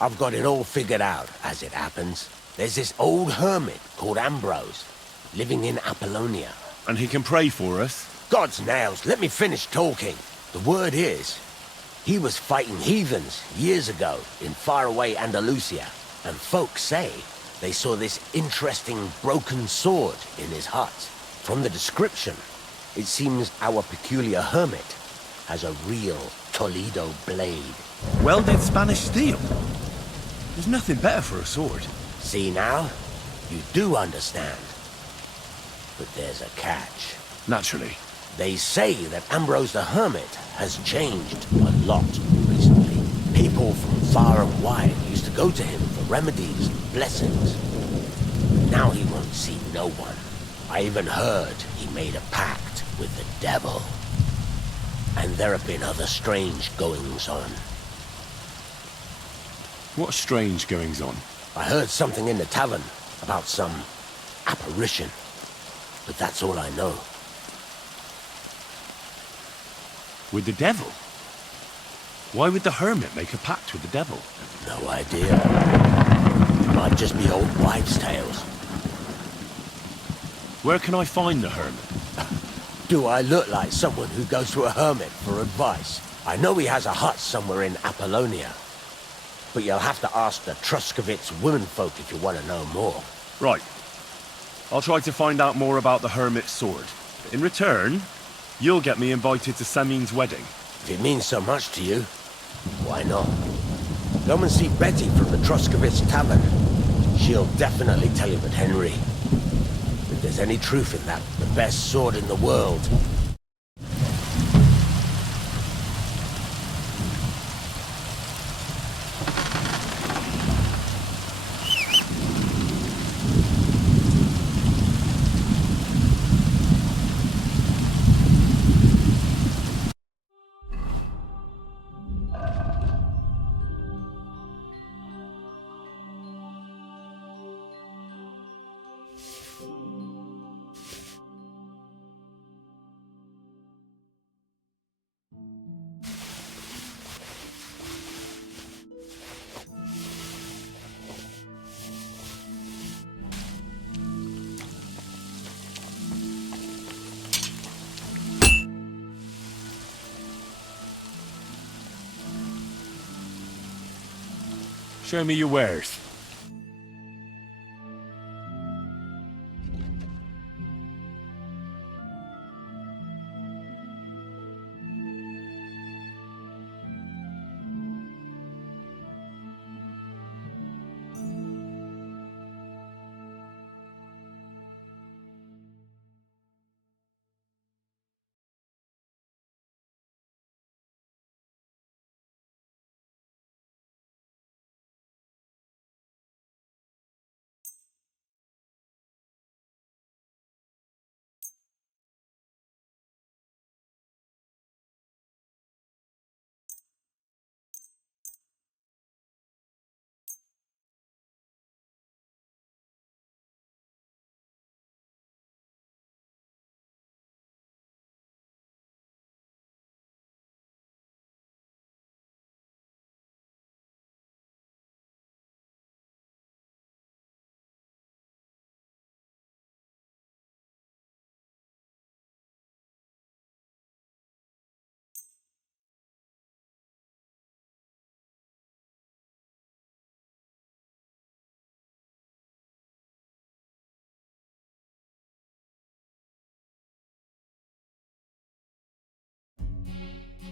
I've got it all figured out, as it happens. There's this old hermit called Ambrose, living in Apollonia. And he can pray for us? God's nails, let me finish talking. The word is, he was fighting heathens years ago in faraway Andalusia, and folks say they saw this interesting broken sword in his hut. From the description, it seems our peculiar hermit has a real Toledo blade. Welded Spanish steel? There's nothing better for a sword. See now? You do understand. But there's a catch. Naturally. They say that Ambrose the Hermit has changed a lot recently. People from far and wide used to go to him for remedies and blessings. But now he won't see no one. I even heard he made a pact with the devil. And there have been other strange goings-on. What strange goings-on? I heard something in the tavern about some apparition. But that's all I know. With the devil? Why would the hermit make a pact with the devil? No idea. It might just be old wives' tales. Where can I find the hermit? Do I look like someone who goes to a hermit for advice? I know he has a hut somewhere in Apollonia. But you'll have to ask the Truskovitz womenfolk if you want to know more. Right. I'll try to find out more about the hermit's sword. In return, you'll get me invited to Semin's wedding. If it means so much to you, why not? Come and see Betty from the Truskovitz Tavern. She'll definitely tell you that Henry, if there's any truth in that, the best sword in the world. Show me your wares.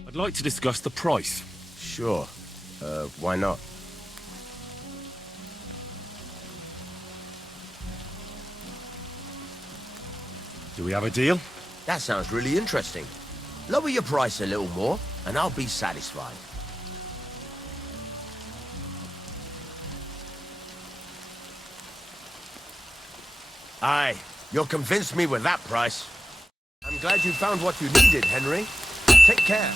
I'd like to discuss the price. Sure. Why not? Do we have a deal? That sounds really interesting. Lower your price a little more, and I'll be satisfied. Aye, you'll convince me with that price. I'm glad you found what you needed, Henry. Take care.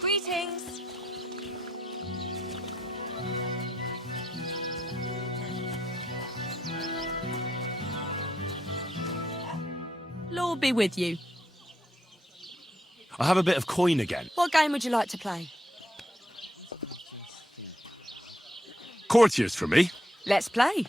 Greetings. Lord be with you. I have a bit of coin again. What game would you like to play? Courtiers for me. Let's play.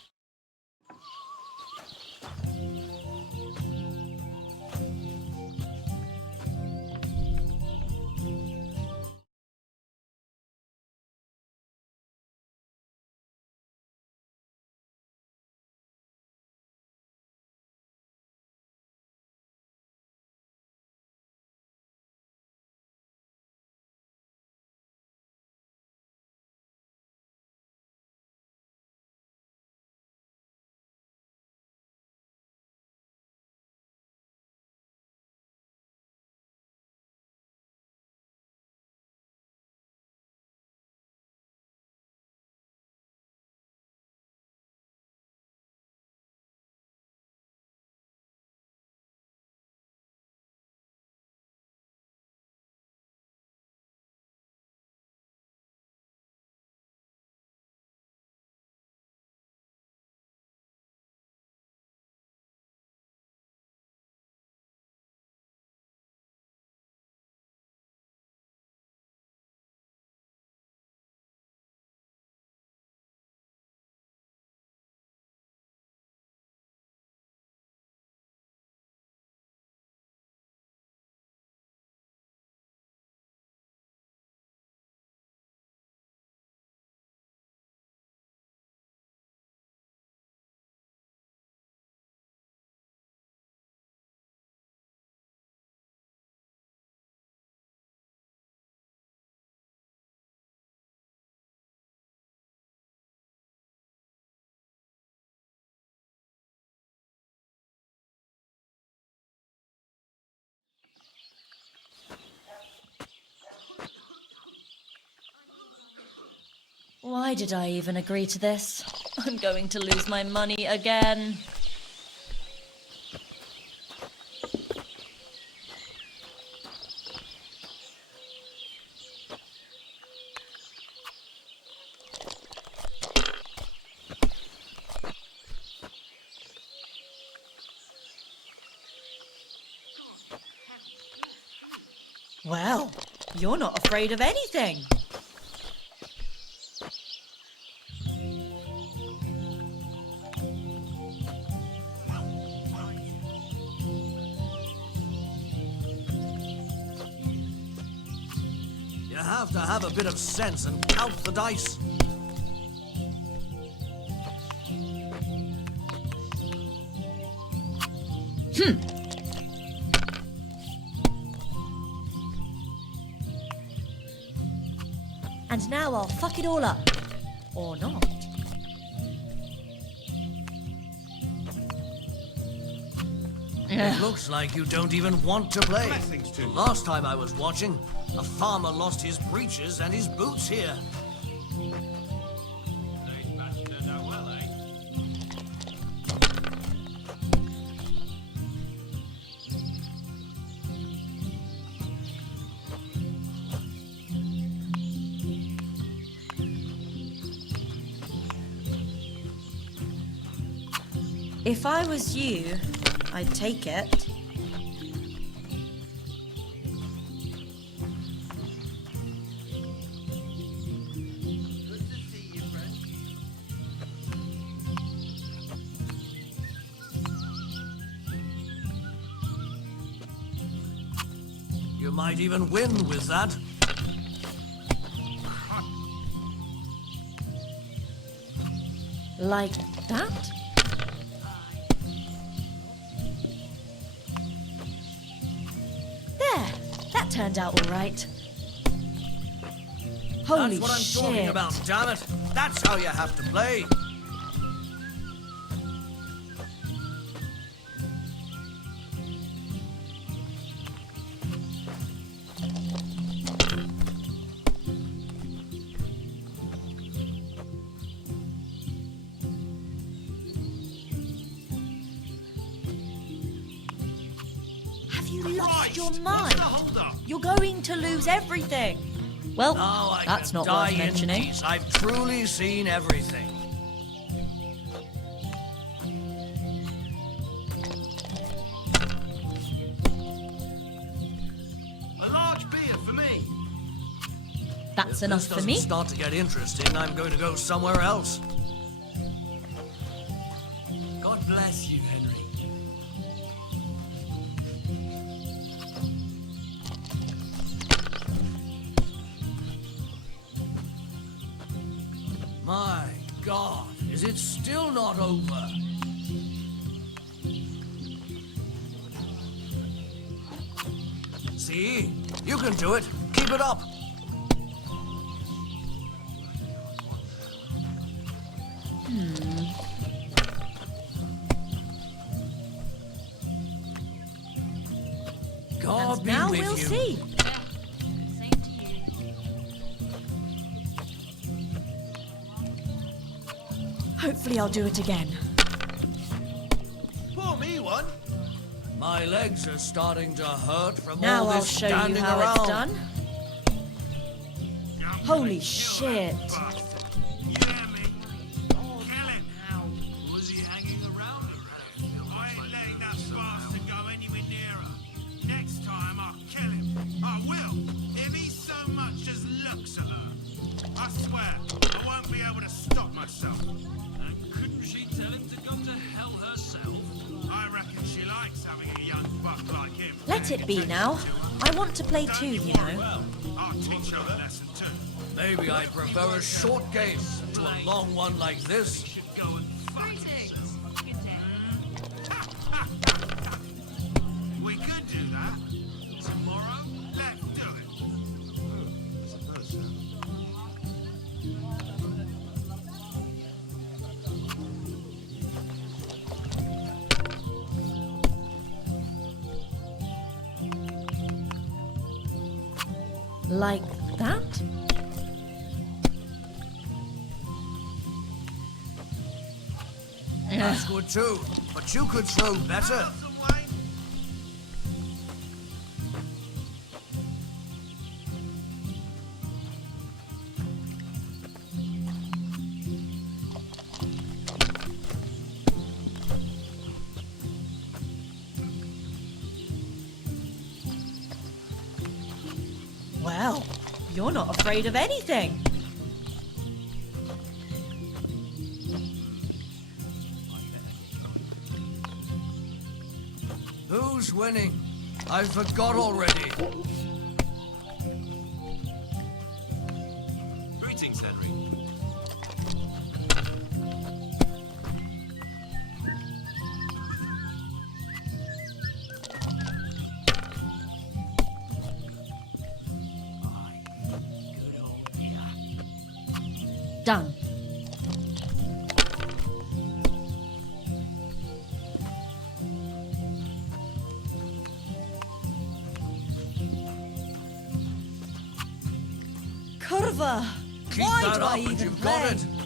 Why did I even agree to this? I'm going to lose my money again. Well, you're not afraid of anything. You have to have a bit of sense and count the dice. And now I'll fuck it all up. Or not. It looks like you don't even want to play. The last time I was watching, a farmer lost his breeches and his boots here. If I was you, I'd take it. You might even win with that. Like that? There, that turned out all right. Holy That's what I'm shit. talking about, damn it. That's how you have to play. Have you lost your mind? You're going to lose everything. Well, Now I that's can not die worth in mentioning. peace. I've truly seen everything. A large beer for me. That's If enough this for doesn't me. start to get interesting, I'm going to go somewhere else. God bless you, Henry. My God, is it still not over? See? You can do it. Keep it up. God And be now with we'll you. see. Hopefully I'll do it again. Pour me one. My legs are starting to hurt from Now all I'll this show you standing how around. it's done. Holy shit. Was he hanging around? I ain't letting that bastard go anywhere near her. Next time I'll kill him. I will. If he so much as looks at her. I swear, I won't be able to stop myself. And couldn't she tell him to go to hell herself? I reckon she likes having a young buck like him. Let it be now. I want to play too, you know. Well, I'll teach her a lesson too. Maybe I prefer a short game to a long one like this. We could do that. Tomorrow, let's do it. Like that? That's good too, but you could throw better. Well, you're not afraid of anything. Who's winning? I forgot already. Greetings, Henry. Done. Curva! Keep Why that do up I and even you've got play? it.